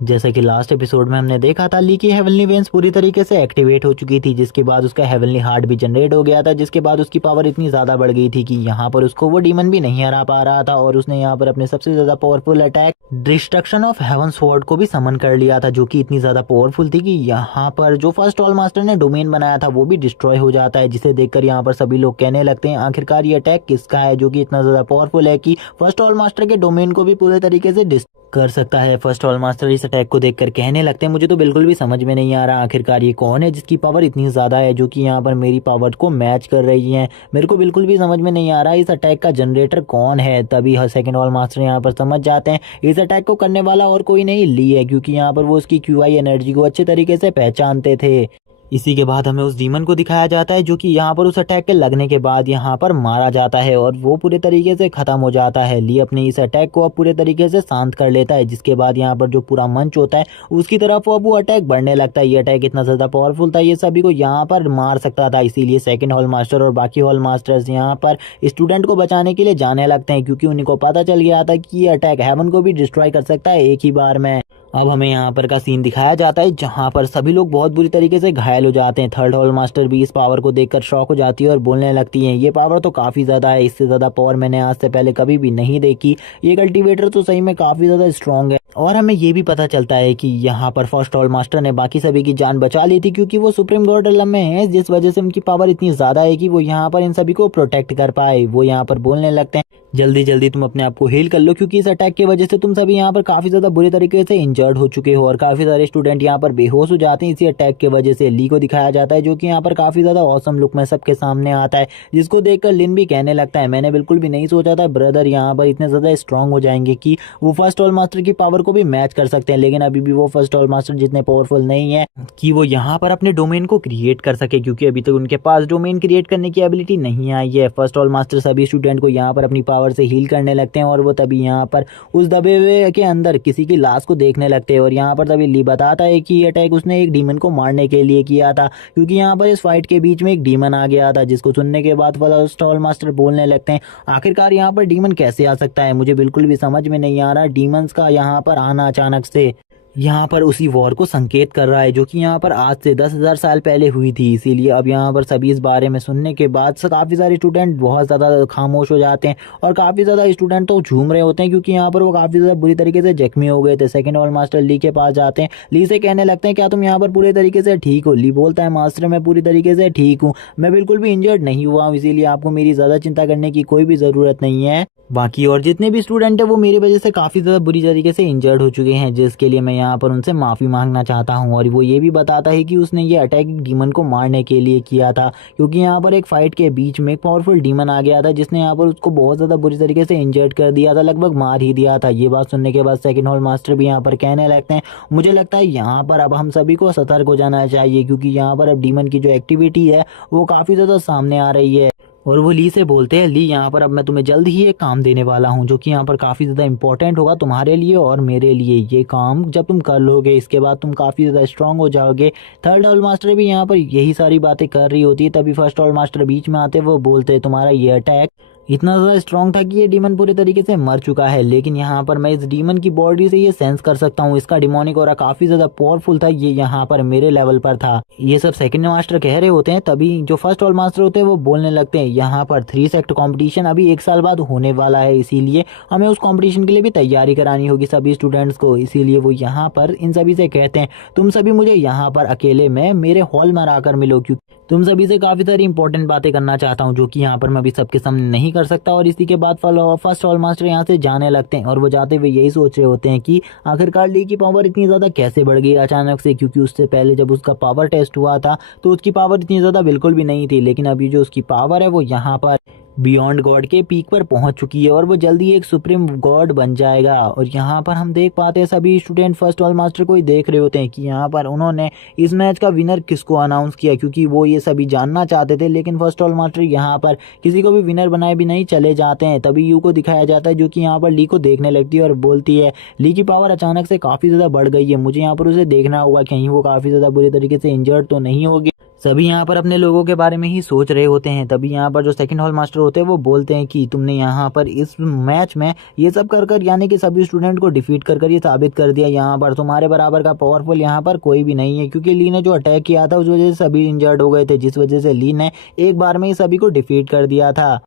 जैसा कि last episode में हमने देखा था, ली की हेवनली वेंस पूरी तरीके से एक्टिवेट हो चुकी थी, जिसके बाद उसका हेवनली हार्ट भी जनरेट हो गया था, जिसके बाद उसकी पावर इतनी ज़्यादा बढ़ गई थी कि यहाँ पर उसको वो डीमन भी नहीं हरा पा रहा था और उसने यहाँ पर अपने सबसे ज़्यादा powerful attack destruction of haven sword को भी समन कर लिया था, जो कि इतनी ज़्यादा पावरफुल थी कि यहाँ पर जो फर्स्ट ऑल मास्टर ने डोमेन बनाया था वो भी डिस्ट्रॉय हो जाता है, जिसे देखकर यहाँ पर सभी लोग कहने लगते हैं आखिरकार ये अटैक किसका है जो कि इतना ज़्यादा पावरफुल है कि फर्स्ट ऑल मास्टर के डोमेन को भी पूरे तरीके से कर सकता है। फर्स्ट ऑल मास्टर इस अटैक को देखकर कहने लगते हैं मुझे तो बिल्कुल भी समझ में नहीं आ रहा आखिरकार ये कौन है जिसकी पावर इतनी ज़्यादा है जो कि यहाँ पर मेरी पावर को मैच कर रही है। मेरे को बिल्कुल भी समझ में नहीं आ रहा इस अटैक का जनरेटर कौन है। तभी सेकंड ऑल मास्टर यहाँ पर समझ जाते हैं इस अटैक को करने वाला और कोई नहीं ली है, क्योंकि यहाँ पर वो उसकी क्यूआई एनर्जी को अच्छे तरीके से पहचानते थे। इसी के बाद हमें उस डीमन को दिखाया जाता है जो कि यहाँ पर उस अटैक के लगने के बाद यहाँ पर मारा जाता है और वो पूरे तरीके से खत्म हो जाता है। ली अपने इस अटैक को अब पूरे तरीके से शांत कर लेता है, जिसके बाद यहाँ पर जो पूरा मंच होता है उसकी तरफ अब वो अटैक बढ़ने लगता है। ये अटैक इतना ज़्यादा पावरफुल था, ये सभी को यहाँ पर मार सकता था, इसीलिए सेकंड हॉल मास्टर और बाकी हॉल मास्टर्स यहाँ पर स्टूडेंट को बचाने के लिए जाने लगते हैं, क्योंकि उन्हीं को पता चल गया था कि ये अटैक हेवन को भी डिस्ट्रॉय कर सकता है एक ही बार में। अब हमें यहाँ पर का सीन दिखाया जाता है जहाँ पर सभी लोग बहुत बुरी तरीके से घायल हो जाते हैं। थर्ड हॉल मास्टर भी इस पावर को देखकर शॉक हो जाती है और बोलने लगती है ये पावर तो काफ़ी ज़्यादा है, इससे ज़्यादा पावर मैंने आज से पहले कभी भी नहीं देखी। ये कल्टीवेटर तो सही में काफ़ी ज़्यादा स्ट्रॉन्ग है। और हमें ये भी पता चलता है कि यहाँ पर फर्स्ट हॉल मास्टर ने बाकी सभी की जान बचा ली थी, क्योंकि वो सुप्रीम गॉड रिलम में है, जिस वजह से उनकी पावर इतनी ज़्यादा है कि वो यहाँ पर इन सभी को प्रोटेक्ट कर पाए। वो यहाँ पर बोलने लगते हैं जल्दी जल्दी तुम अपने आप को हील कर लो, क्योंकि इस अटैक की वजह से तुम सभी यहाँ पर काफ़ी ज़्यादा बुरी तरीके से इंजर्ड हो चुके हो और काफ़ी सारे स्टूडेंट यहाँ पर बेहोश हो जाते हैं इसी अटैक की वजह से। ली को दिखाया जाता है जो कि यहाँ पर काफ़ी ज़्यादा ऑसम लुक में सबके सामने आता है, जिसको देखकर लिन भी कहने लगता है मैंने बिल्कुल भी नहीं सोचा था ब्रदर यहाँ पर इतने ज़्यादा स्ट्रांग हो जाएंगे कि वो फर्स्ट ऑल मास्टर की पावर को भी मैच कर सकते हैं, लेकिन अभी भी वो फर्स्ट ऑल मास्टर जितने पावरफुल नहीं है कि वो यहाँ पर अपने डोमेन को क्रिएट कर सके, क्योंकि अभी तक उनके पास डोमेन क्रिएट करने की एबिलिटी नहीं आई है। फर्स्ट ऑल मास्टर सभी स्टूडेंट को यहाँ पर अपनी पावर से हील करने लगते हैं और वो तभी यहाँ पर उस दबे हुए के अंदर किसी की लाश को देखने लगते हैं और यहाँ पर तभी ली बताता है कि ये अटैक उसने एक डीमन को मारने के लिए किया था, क्योंकि यहाँ पर इस फाइट के बीच में एक डीमन आ गया था। जिसको सुनने के बाद फर्स्ट ऑल मास्टर बोलने लगते हैं आखिरकार यहाँ पर डीमन कैसे आ सकता है, मुझे बिल्कुल भी समझ में नहीं आ रहा डीमंस का यहाँ पर आना अचानक से यहाँ पर उसी वॉर को संकेत कर रहा है जो कि यहाँ पर आज से 10,000 साल पहले हुई थी। इसीलिए अब यहाँ पर सभी इस बारे में सुनने के बाद काफ़ी सारे स्टूडेंट बहुत ज़्यादा खामोश हो जाते हैं और काफ़ी ज़्यादा स्टूडेंट तो झूम रहे होते हैं, क्योंकि यहाँ पर वो काफ़ी ज़्यादा बुरी तरीके से जख्मी हो गए थे। सेकंड हॉल मास्टर ली के पास जाते हैं, ली से कहने लगते हैं क्या तुम यहाँ पर पूरे तरीके से ठीक हो। ली बोलता है मास्टर मैं पूरी तरीके से ठीक हूँ, मैं बिल्कुल भी इंजर्ड नहीं हुआ हूँ, इसीलिए आपको मेरी ज़्यादा चिंता करने की कोई भी ज़रूरत नहीं है। बाकी और जितने भी स्टूडेंट हैं वो मेरी वजह से काफ़ी ज़्यादा बुरी तरीके से इंजर्ड हो चुके हैं, जिसके लिए मैं यहाँ पर उनसे माफ़ी मांगना चाहता हूँ। और वो ये भी बताता है कि उसने ये अटैक डीमन को मारने के लिए किया था, क्योंकि यहाँ पर एक फाइट के बीच में एक पावरफुल डीमन आ गया था जिसने यहाँ पर उसको बहुत ज़्यादा बुरी तरीके से इंजर्ड कर दिया था, लगभग मार ही दिया था। ये बात सुनने के बाद सेकंड हॉल मास्टर भी यहाँ पर कहने लगते हैं मुझे लगता है यहाँ पर अब हम सभी को सतर्क हो जाना चाहिए, क्योंकि यहाँ पर अब डीमन की जो एक्टिविटी है वो काफ़ी ज़्यादा सामने आ रही है। और वो ली से बोलते हैं ली यहाँ पर अब मैं तुम्हें जल्द ही एक काम देने वाला हूँ जो कि यहाँ पर काफ़ी ज़्यादा इंपॉर्टेंट होगा तुम्हारे लिए और मेरे लिए। ये काम जब तुम कर लोगे इसके बाद तुम काफ़ी ज़्यादा स्ट्रांग हो जाओगे। थर्ड हॉल मास्टर भी यहाँ पर यही सारी बातें कर रही होती है, तभी फर्स्ट हॉल मास्टर बीच में आते वो बोलते हैं तुम्हारा ये अटैक इतना ज़्यादा स्ट्रॉन्ग था कि ये डीमन पूरे तरीके से मर चुका है, लेकिन यहाँ पर मैं इस डीमन की बॉडी से ये सेंस कर सकता हूँ, इसका डिमोनिक ऑरा काफ़ी ज़्यादा पावरफुल था, ये यहाँ पर मेरे लेवल पर था। ये सब सेकंड मास्टर कह रहे होते हैं, तभी जो फर्स्ट ऑल मास्टर होते हैं वो बोलने लगते हैं यहाँ पर 3 सेक्ट कॉम्पिटिशन अभी 1 साल बाद होने वाला है, इसीलिए हमें उस कॉम्पिटिशन के लिए भी तैयारी करानी होगी सभी स्टूडेंट्स को। इसीलिए वो यहाँ पर इन सभी से कहते हैं तुम सभी मुझे यहाँ पर अकेले में मेरे हॉल में आकर मिलो, क्योंकि तुम सभी से काफ़ी सारी इंपॉर्टेंट बातें करना चाहता हूँ जो कि यहाँ पर मैं अभी सबके सामने नहीं कर सकता। और इसी के बाद फर्स्ट हॉल मास्टर यहाँ से जाने लगते हैं और वो जाते हुए यही सोच रहे होते हैं कि आखिरकार ली की पावर इतनी ज़्यादा कैसे बढ़ गई अचानक से, क्योंकि उससे पहले जब उसका पावर टेस्ट हुआ था तो उसकी पावर इतनी ज़्यादा बिल्कुल भी नहीं थी, लेकिन अभी जो उसकी पावर है वो यहाँ पर बियॉन्ड गॉड के पीक पर पहुंच चुकी है और वो जल्दी एक सुप्रीम गॉड बन जाएगा। और यहाँ पर हम देख पाते हैं सभी स्टूडेंट फर्स्ट हॉल मास्टर को ही देख रहे होते हैं कि यहाँ पर उन्होंने इस मैच का विनर किसको अनाउंस किया, क्योंकि वो ये सभी जानना चाहते थे, लेकिन फर्स्ट हॉल मास्टर यहाँ पर किसी को भी विनर बनाए भी नहीं चले जाते हैं। तभी यू को दिखाया जाता है जो कि यहाँ पर ली को देखने लगती है और बोलती है ली की पावर अचानक से काफ़ी ज़्यादा बढ़ गई है, मुझे यहाँ पर उसे देखना होगा कहीं वो काफ़ी ज़्यादा बुरी तरीके से इंजर्ड तो नहीं होगी। सभी यहाँ पर अपने लोगों के बारे में ही सोच रहे होते हैं। तभी यहाँ पर जो सेकंड हॉल मास्टर होते हैं वो बोलते हैं कि तुमने यहाँ पर इस मैच में ये सब कर कर यानी कि सभी स्टूडेंट को डिफीट कर कर ये साबित कर दिया, यहाँ पर तुम्हारे बराबर का पावरफुल यहाँ पर कोई भी नहीं है। क्योंकि ली ने जो अटैक किया था उस वजह से सभी इंजर्ड हो गए थे, जिस वजह से ली ने एक बार में ही सभी को डिफीट कर दिया था।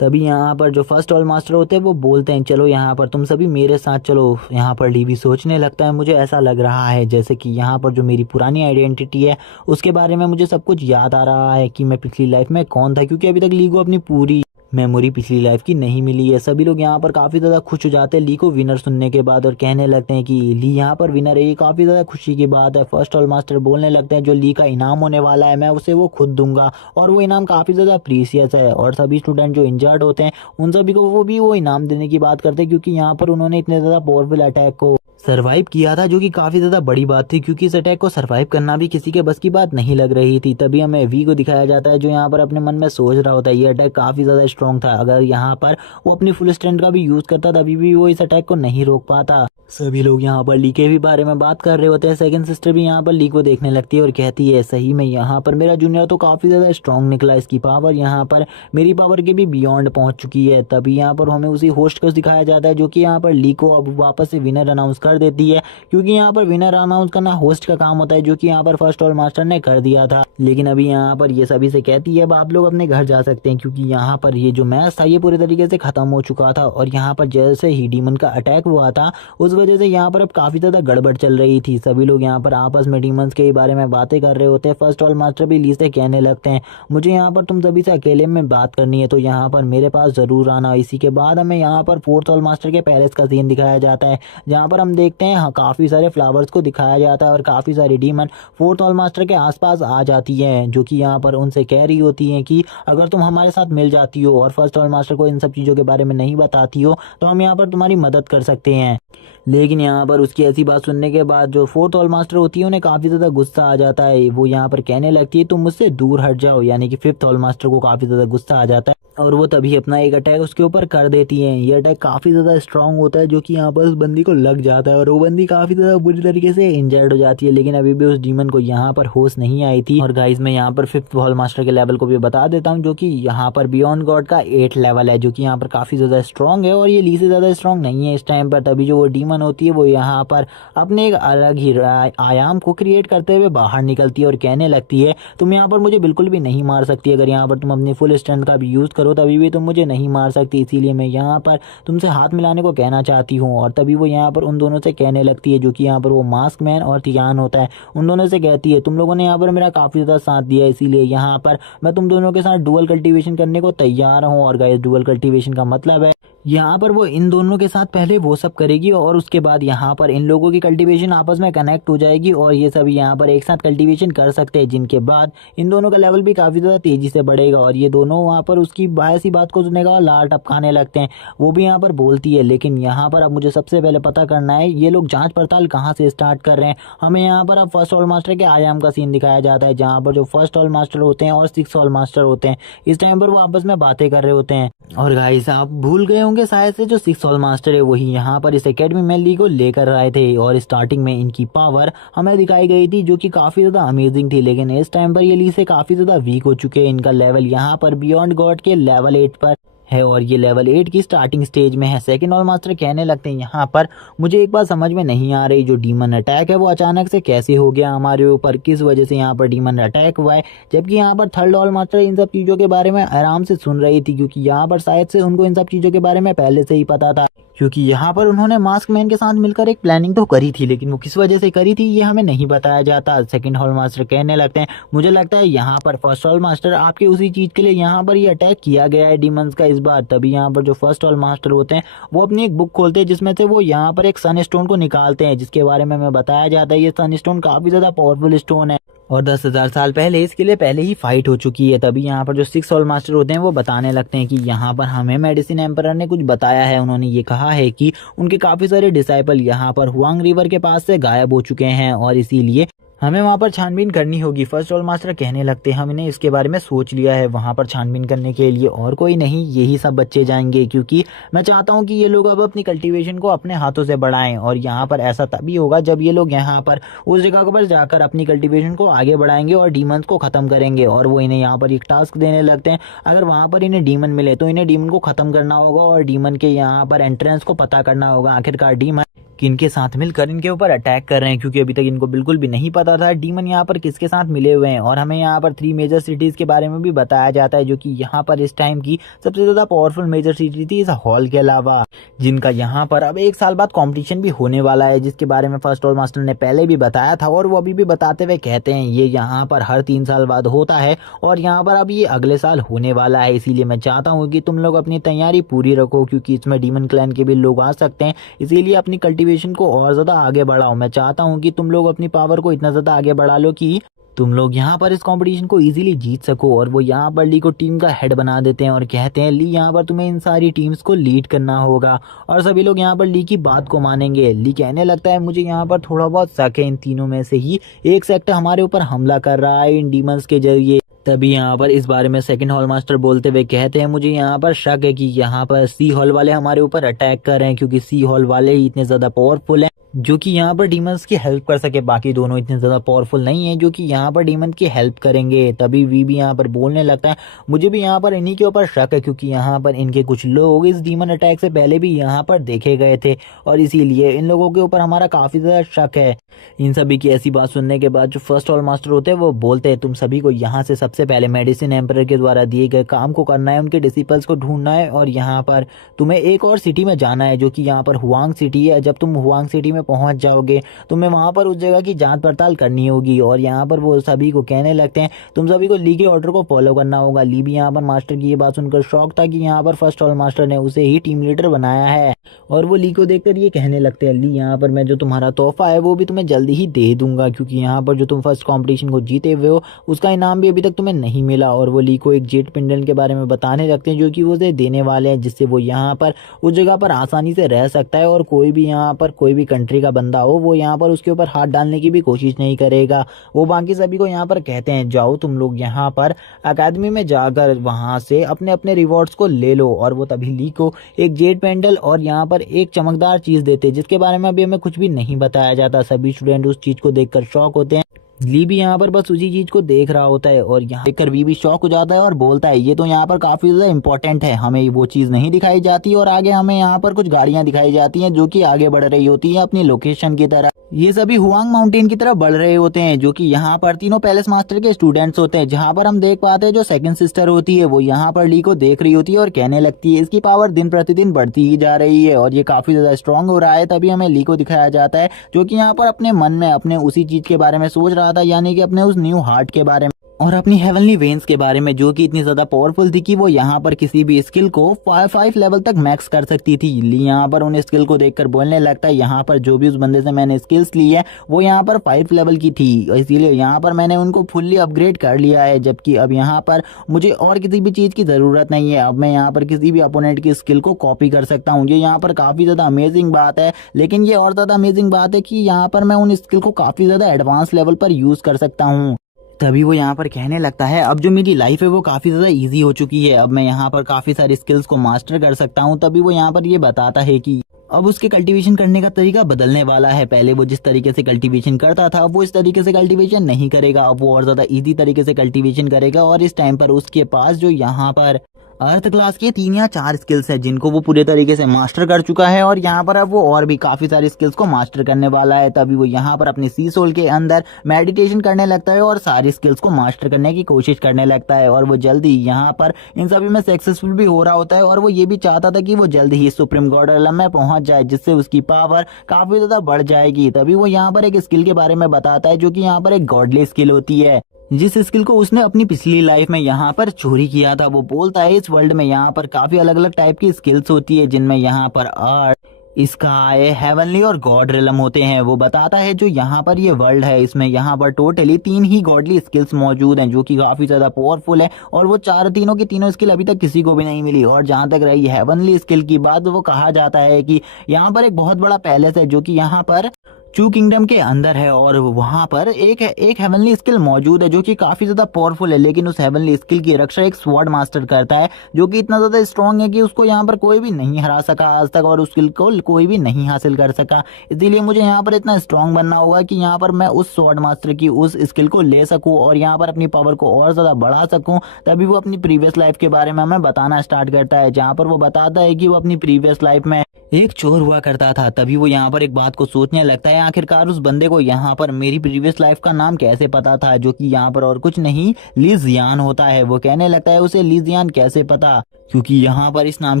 तभी यहाँ पर जो फर्स्ट हॉल मास्टर होते हैं वो बोलते हैं चलो यहाँ पर तुम सभी मेरे साथ चलो। यहाँ पर ली भी सोचने लगता है मुझे ऐसा लग रहा है जैसे कि यहाँ पर जो मेरी पुरानी आइडेंटिटी है उसके बारे में मुझे सब कुछ याद आ रहा है कि मैं पिछली लाइफ में कौन था, क्योंकि अभी तक ली को अपनी पूरी मेमोरी पिछली लाइफ की नहीं मिली है। सभी लोग यहाँ पर काफ़ी ज़्यादा खुश हो जाते हैं ली को विनर सुनने के बाद और कहने लगते हैं कि ली यहाँ पर विनर है, ये काफ़ी ज़्यादा खुशी की बात है। फर्स्ट हॉल मास्टर बोलने लगते हैं जो ली का इनाम होने वाला है मैं उसे वो खुद दूंगा और वो इनाम काफ़ी ज़्यादा प्रीसियस है। और सभी स्टूडेंट जो इंजर्ड होते हैं उन सभी को वो इनाम देने की बात करते हैं, क्योंकि यहाँ पर उन्होंने इतने ज़्यादा पावरफुल अटैक को सरवाइव किया था, जो कि काफ़ी ज़्यादा बड़ी बात थी क्योंकि इस अटैक को सरवाइव करना भी किसी के बस की बात नहीं लग रही थी। तभी हमें वी को दिखाया जाता है जो यहाँ पर अपने मन में सोच रहा होता है ये अटैक काफ़ी ज़्यादा स्ट्रॉन्ग था, अगर यहाँ पर वो अपनी फुल स्ट्रेंथ का भी यूज़ करता तभी भी वो इस अटैक को नहीं रोक पाता। सभी लोग यहाँ पर ली के भी बारे में बात कर रहे होते हैं। सेकंड सिस्टर भी यहाँ पर ली को देखने लगती है और कहती है सही में यहाँ पर मेरा जूनियर तो काफ़ी ज़्यादा स्ट्रॉन्ग निकला, इसकी पावर यहाँ पर मेरी पावर के भी बियॉन्ड पहुँच चुकी है। तभी यहाँ पर हमें उसी होस्ट को दिखाया जाता है जो कि यहाँ पर ली को अब वापस से विनर अनाउंस कर देती है, क्योंकि यहाँ पर विनर अनाउंस करना होस्ट का काम होता है जो कि यहाँ पर फर्स्ट हॉल मास्टर ने कर दिया था। लेकिन अभी यहाँ पर ये सभी से कहती है अब आप लोग अपने घर जा सकते हैं, क्योंकि यहाँ पर ये जो मैच था ये पूरे तरीके से खत्म हो चुका था। और यहाँ पर जैसे ही डीमन का अटैक हुआ था उस वजह से यहाँ पर अब काफ़ी ज़्यादा गड़बड़ चल रही थी। सभी लोग यहाँ पर आपस में डीमंस के बारे में बातें कर रहे होते हैं। फर्स्ट हॉल मास्टर भी ली से कहने लगते हैं मुझे यहाँ पर तुम सभी से अकेले में बात करनी है तो यहाँ पर मेरे पास ज़रूर आना। इसी के बाद हमें यहाँ पर फोर्थ हॉल मास्टर के पैलेस का सीन दिखाया जाता है, जहाँ पर हम देखते हैं काफ़ी सारे फ्लावर्स को दिखाया जाता है और काफ़ी सारी डीमन फोर्थ हॉल मास्टर के आसपास आ जाती हैं, जो कि यहाँ पर उनसे कह रही होती हैं कि अगर तुम हमारे साथ मिल जाती हो और फर्स्ट हॉल मास्टर को इन सब चीज़ों के बारे में नहीं बताती हो तो हम यहाँ पर तुम्हारी मदद कर सकते हैं। लेकिन यहाँ पर उसकी ऐसी बात सुनने के बाद जो फोर्थ हॉल मास्टर होती है उन्हें काफ़ी ज़्यादा गुस्सा आ जाता है। वो यहाँ पर कहने लगती है तुम मुझसे दूर हट जाओ, यानी कि फिफ्थ हॉल मास्टर को काफ़ी ज़्यादा गुस्सा आ जाता है और वो तभी अपना एक अटैक उसके ऊपर कर देती हैं। ये अटैक काफ़ी ज़्यादा स्ट्रांग होता है जो कि यहाँ पर उस बंदी को लग जाता है और वो बंदी काफ़ी ज़्यादा बुरी तरीके से इंजर्ड हो जाती है। लेकिन अभी भी उस डीमन को यहाँ पर होश नहीं आई थी। और गाइस मैं यहाँ पर फिफ्थ हॉल मास्टर के लेवल को भी बता देता हूँ, जो कि यहाँ पर बियॉन्ड गॉड का 8 लेवल है, जो कि यहाँ पर काफ़ी ज़्यादा स्ट्रॉन्ग है और ये ली से ज़्यादा स्ट्रॉन्ग नहीं है इस टाइम पर। तभी जो वो डीमन होती है वो यहाँ पर अपने एक अलग ही आयाम को क्रिएट करते हुए बाहर निकलती है और कहने लगती है तुम यहाँ पर मुझे बिल्कुल भी नहीं मार सकती, अगर यहाँ पर तुम अपनी फुल स्ट्रेंथ का भी यूज़ करो तभी भी तुम मुझे नहीं मार सकती, इसीलिए मैं यहाँ पर तुमसे हाथ मिलाने को कहना चाहती हूँ। और तभी वो यहाँ पर उन दोनों से कहने लगती है, जो कि यहाँ पर वो मास्क मैन और थियान होता है, उन दोनों से कहती है तुम लोगों ने यहाँ पर मेरा काफ़ी ज़्यादा साथ दिया, इसीलिए यहाँ पर मैं तुम दोनों के साथ डुअल कल्टीवेशन करने को तैयार हूँ। और गाइस डुअल कल्टीवेशन का मतलब है यहाँ पर वो इन दोनों के साथ पहले वो सब करेगी और उसके बाद यहाँ पर इन लोगों की कल्टीवेशन आपस में कनेक्ट हो जाएगी और ये सभी यहाँ पर एक साथ कल्टीवेशन कर सकते हैं, जिनके बाद इन दोनों का लेवल भी काफ़ी ज़्यादा तेज़ी से बढ़ेगा। और ये दोनों वहाँ पर उसकी ऐसी बात को सुनेगा और लाल टपकाने लगते हैं। वो भी यहाँ पर बोलती है लेकिन यहाँ पर अब मुझे सबसे पहले पता करना है ये लोग जाँच पड़ताल कहाँ से स्टार्ट कर रहे हैं। हमें यहाँ पर अब फर्स्ट हॉल मास्टर के आयाम का सीन दिखाया जाता है, जहाँ पर जो फर्स्ट हॉल मास्टर होते हैं और सिक्स हॉल मास्टर होते हैं इस टाइम पर वो आपस में बातें कर रहे होते हैं। और गाइस आप भूल गए होंगे शायद से जो सिक्स हॉल मास्टर है वही यहाँ पर इस एकेडमी में ली को लेकर आए थे और स्टार्टिंग में इनकी पावर हमें दिखाई गई थी जो कि काफ़ी ज़्यादा अमेजिंग थी, लेकिन इस टाइम पर ये ली से काफ़ी ज़्यादा वीक हो चुके हैं। इनका लेवल यहाँ पर बियॉन्ड गॉड के लेवल 8 पर है और ये लेवल 8 की स्टार्टिंग स्टेज में है। सेकंड हॉल मास्टर कहने लगते हैं यहाँ पर मुझे एक बात समझ में नहीं आ रही, जो डीमन अटैक है वो अचानक से कैसे हो गया हमारे ऊपर, किस वजह से यहाँ पर डीमन अटैक हुआ है, जबकि यहाँ पर थर्ड हॉल मास्टर इन सब चीज़ों के बारे में आराम से सुन रही थी, क्योंकि यहाँ पर शायद से उनको इन सब चीज़ों के बारे में पहले से ही पता था, क्योंकि यहाँ पर उन्होंने मास्क मैन के साथ मिलकर एक प्लानिंग तो करी थी, लेकिन वो किस वजह से करी थी ये हमें नहीं बताया जाता। सेकंड हॉल मास्टर कहने लगते हैं मुझे लगता है यहाँ पर फर्स्ट हॉल मास्टर आपके उसी चीज़ के लिए यहाँ पर ये अटैक किया गया है डीमंस का इस बार। तभी यहाँ पर जो फर्स्ट हॉल मास्टर होते हैं वो अपनी एक बुक खोलते हैं जिसमें से वो यहाँ पर एक सन स्टोन को निकालते हैं, जिसके बारे में हमें बताया जाता है ये सन स्टोन काफ़ी ज़्यादा पावरफुल स्टोन है और 10,000 साल पहले इसके लिए पहले ही फाइट हो चुकी है। तभी यहाँ पर जो सिक्स हॉल मास्टर होते हैं वो बताने लगते हैं कि यहाँ पर हमें मेडिसिन एम्परर ने कुछ बताया है। उन्होंने ये कहा है कि उनके काफ़ी सारे डिसाइपल यहाँ पर हुआंग रिवर के पास से गायब हो चुके हैं और इसीलिए हमें वहाँ पर छानबीन करनी होगी। फर्स्ट ऑल मास्टर कहने लगते हैं हमने इसके बारे में सोच लिया है, वहाँ पर छानबीन करने के लिए और कोई नहीं, यही सब बच्चे जाएंगे, क्योंकि मैं चाहता हूँ कि ये लोग अब अपनी कल्टीवेशन को अपने हाथों से बढ़ाएं। और यहाँ पर ऐसा तभी होगा जब ये लोग यहाँ पर उस जगह पर जाकर अपनी कल्टीवेशन को आगे बढ़ाएंगे और डीमंस को खत्म करेंगे। और वो इन्हें यहाँ पर एक टास्क देने लगते हैं, अगर वहाँ पर इन्हें डीमन मिले तो इन्हें डीमन को खत्म करना होगा और डीमन के यहाँ पर एंट्रेंस को पता करना होगा आखिरकार डीमन किनके साथ मिलकर इनके ऊपर अटैक कर रहे हैं, क्योंकि अभी तक इनको बिल्कुल भी नहीं पता था डीमन यहाँ पर किसके साथ मिले हुए हैं। और हमें यहाँ पर 3 मेजर सिटीज के बारे में भी बताया जाता है, जो कि यहाँ पर इस टाइम की सबसे ज्यादा पावरफुल मेजर सिटी थी इस हॉल के अलावा, जिनका यहाँ पर अब 1 साल बाद कॉम्पिटिशन भी होने वाला है, जिसके बारे में फर्स्ट ऑल मास्टर ने पहले भी बताया था और वो अभी भी बताते हुए कहते हैं ये यहाँ पर हर 3 साल बाद होता है और यहाँ पर अब ये अगले साल होने वाला है। इसीलिए मैं चाहता हूँ कि तुम लोग अपनी तैयारी पूरी रखो, क्योंकि इसमें डीमन क्लैन के भी लोग आ सकते हैं, इसीलिए अपनी कल्टीवेशन को और ज्यादा आगे बढ़ाओ। मैं चाहता हूँ कि तुम लोग अपनी पावर को इतना ज्यादा आगे बढ़ा लो कि तुम लोग यहाँ पर इस कंपटीशन को इजीली जीत सको। और वो यहाँ पर ली को टीम का हेड बना देते हैं और कहते हैं ली यहाँ पर तुम्हें इन सारी टीम्स को लीड करना होगा। और सभी लोग यहाँ पर ली की बात को मानेंगे। ली कहने लगता है मुझे यहाँ पर थोड़ा बहुत शक है, इन तीनों में से ही एक सेक्टर हमारे ऊपर हमला कर रहा है इन डीमंस के जरिए। तभी यहाँ पर इस बारे में सेकंड हॉल मास्टर बोलते हुए कहते हैं मुझे यहाँ पर शक है कि यहाँ पर सी हॉल वाले हमारे ऊपर अटैक कर रहे हैं, क्योंकि सी हॉल वाले ही इतने ज्यादा पावरफुल हैं जो कि यहाँ पर डीमंस की हेल्प कर सके। बाकी दोनों इतने ज्यादा पावरफुल नहीं है जो कि यहाँ पर डीमन की हेल्प करेंगे। तभी वी भी यहाँ पर बोलने लगता है मुझे भी यहाँ पर इन्हीं के ऊपर शक है, क्योंकि यहाँ पर इनके कुछ लोग इस डीमन अटैक से पहले भी यहाँ पर देखे गए थे और इसीलिए इन लोगों के ऊपर हमारा काफी ज्यादा शक है। इन सभी की ऐसी बात सुनने के बाद जो फर्स्ट हॉल मास्टर होते हैं वो बोलते हैं तुम सभी को यहाँ से सबसे पहले मेडिसिन एम्परर के द्वारा दिए गए काम को करना है, उनके डिसिपल्स को ढूंढना है और यहाँ पर तुम्हें एक और सिटी में जाना है जो कि यहाँ पर हुआंग सिटी है। जब तुम हुआंग सिटी में पहुंच जाओगे तुम्हें वहां पर उस जगह की जांच पड़ताल करनी होगी। और यहाँ पर वो सभी को कहने लगते हैं तुम सभी को ली के ऑर्डर को फॉलो करना होगा। ली भी यहाँ पर मास्टर की ये बात सुनकर शॉक था कि यहाँ पर फर्स्ट हॉल मास्टर ने उसे ही टीम लीडर बनाया है। और वो ली को देखकर ये कहने लगते हैं ली यहाँ पर मैं जो तुम्हारा तोहफा है वो भी तुम्हें जल्दी ही दे दूंगा, क्योंकि यहाँ पर जो तुम फर्स्ट कंपटीशन को जीते हुए हो उसका इनाम भी अभी तक तुम्हें नहीं मिला। और वो ली को एक जेट पेंडेंट के बारे में बताने लगते हैं जो कि वो उसे देने वाले हैं, जिससे वो यहाँ पर उस जगह पर आसानी से रह सकता है और कोई भी यहाँ पर कोई भी कंट्री का बंदा हो वो यहाँ पर उसके ऊपर हाथ डालने की भी कोशिश नहीं करेगा। वो बाकी सभी को यहाँ पर कहते हैं जाओ तुम लोग यहाँ पर अकादमी में जाकर वहां से अपने अपने रिवॉर्ड्स को ले लो। और वो तभी ली को एक जेट पेंडल और यहाँ पर एक चमकदार चीज देते जिसके बारे में अभी हमें कुछ भी नहीं बताया जाता। सभी स्टूडेंट उस चीज को देखकर शॉक होते हैं। ली भी यहाँ पर बस उसी चीज को देख रहा होता है और यहाँ देखकर वी भी शॉक हो जाता है और बोलता है ये तो यहाँ पर काफी ज्यादा इंपॉर्टेंट है, हमें वो चीज नहीं दिखाई जाती। और आगे हमें यहाँ पर कुछ गाड़ियां दिखाई जाती हैं जो कि आगे बढ़ रही होती हैं अपनी लोकेशन की तरफ। ये सभी हुआंग माउंटेन की तरफ बढ़ रहे होते हैं जो कि यहाँ पर तीनों पैलेस मास्टर के स्टूडेंट्स होते हैं। जहाँ पर हम देख पाते हैं जो सेकंड सिस्टर होती है वो यहाँ पर ली को देख रही होती है और कहने लगती है इसकी पावर दिन प्रतिदिन बढ़ती ही जा रही है और ये काफी ज्यादा स्ट्रांग हो रहा है। तभी हमें ली को दिखाया जाता है जो कि यहाँ पर अपने मन में अपने उसी चीज के बारे में सोच रहा था, यानी कि अपने उस न्यू हार्ट के बारे में और अपनी हेवनली वेन्स के बारे में, जो कि इतनी ज्यादा पावरफुल थी कि वो यहाँ पर किसी भी स्किल को 5 लेवल तक मैक्स कर सकती थी। ली यहाँ पर उन स्किल को देखकर बोलने लगता है यहाँ पर जो भी उस बंदे से मैंने स्किल्स ली है वो यहाँ पर 5 लेवल की थी, इसीलिए यहाँ पर मैंने उनको फुल्ली अपग्रेड कर लिया है। जबकि अब यहाँ पर मुझे और किसी भी चीज की जरूरत नहीं है, अब मैं यहाँ पर किसी भी अपोनेंट की स्किल को कॉपी कर सकता हूँ। ये यहाँ पर काफी ज्यादा अमेजिंग बात है, लेकिन ये और ज्यादा अमेजिंग बात है कि यहाँ पर मैं उन स्किल को काफी ज्यादा एडवांस लेवल पर यूज कर सकता हूँ। तभी वो यहाँ पर कहने लगता है अब जो मेरी लाइफ है वो काफी ज्यादा इजी हो चुकी है, अब मैं यहाँ पर काफी सारी स्किल्स को मास्टर कर सकता हूँ। तभी वो यहाँ पर ये बताता है कि अब उसके कल्टीवेशन करने का तरीका बदलने वाला है। पहले वो जिस तरीके से कल्टीवेशन करता था वो इस तरीके से कल्टीवेशन नहीं करेगा, अब वो और ज्यादा इजी तरीके से कल्टीवेशन करेगा। और इस टाइम पर उसके पास जो यहाँ पर अर्थ क्लास के 3 या 4 स्किल्स है जिनको वो पूरे तरीके से मास्टर कर चुका है और यहाँ पर अब वो और भी काफी सारी स्किल्स को मास्टर करने वाला है। तभी वो यहाँ पर अपनी सी सोल के अंदर मेडिटेशन करने लगता है और सारी स्किल्स को मास्टर करने की कोशिश करने लगता है और वो जल्दी यहाँ पर इन सभी में सक्सेसफुल भी हो रहा होता है। और वो ये भी चाहता था कि वो जल्द ही सुप्रीम गॉड रियल्म में पहुंच जाए, जिससे उसकी पावर काफी ज्यादा बढ़ जाएगी। तभी वो यहाँ पर एक स्किल के बारे में बताता है जो कि यहाँ पर एक गॉडली स्किल होती है, जिस स्किल को उसने अपनी पिछली लाइफ में यहाँ पर चोरी किया था। वो बोलता है इस वर्ल्ड में यहाँ पर काफी अलग अलग टाइप की स्किल्स होती है जिनमें यहाँ पर अर्थ, स्काई, हेवनली और गॉड रियल्म होते हैं। वो बताता है जो यहाँ पर ये वर्ल्ड है इसमें यहाँ पर टोटली 3 ही गॉडली स्किल्स मौजूद हैं जो कि काफी ज्यादा पावरफुल है और वो तीनों की तीनों स्किल अभी तक किसी को भी नहीं मिली। और जहां तक रही हेवनली स्किल की बात, वो कहा जाता है कि यहाँ पर एक बहुत बड़ा पैलेस है जो कि यहाँ पर चू किंगडम के अंदर है और वहाँ पर एक हेवनली स्किल मौजूद है जो कि काफी ज्यादा पावरफुल है, लेकिन उस हेवनली स्किल की रक्षा एक स्वॉर्ड मास्टर करता है जो कि इतना ज्यादा स्ट्रांग है कि उसको यहाँ पर कोई भी नहीं हरा सका आज तक और उस स्किल को कोई भी नहीं हासिल कर सका। इसीलिए मुझे यहाँ पर इतना स्ट्रांग बनना होगा कि यहाँ पर मैं उस स्वॉर्ड मास्टर की उस स्किल को ले सकूं और यहाँ पर अपनी पावर को और ज्यादा बढ़ा सकूं। तभी वो अपनी प्रीवियस लाइफ के बारे में हमें बताना स्टार्ट करता है, जहाँ पर वो बताता है कि वो अपनी प्रीवियस लाइफ में एक चोर हुआ करता था। तभी वो यहाँ पर एक बात को सोचने लगता है, आखिरकार उस बंदे को यहाँ पर मेरी प्रीवियस लाइफ का नाम कैसे पता था, जो कि यहाँ पर और कुछ नहीं ली जियान होता है। वो कहने लगता है उसे ली जियान कैसे पता, क्योंकि यहाँ पर इस नाम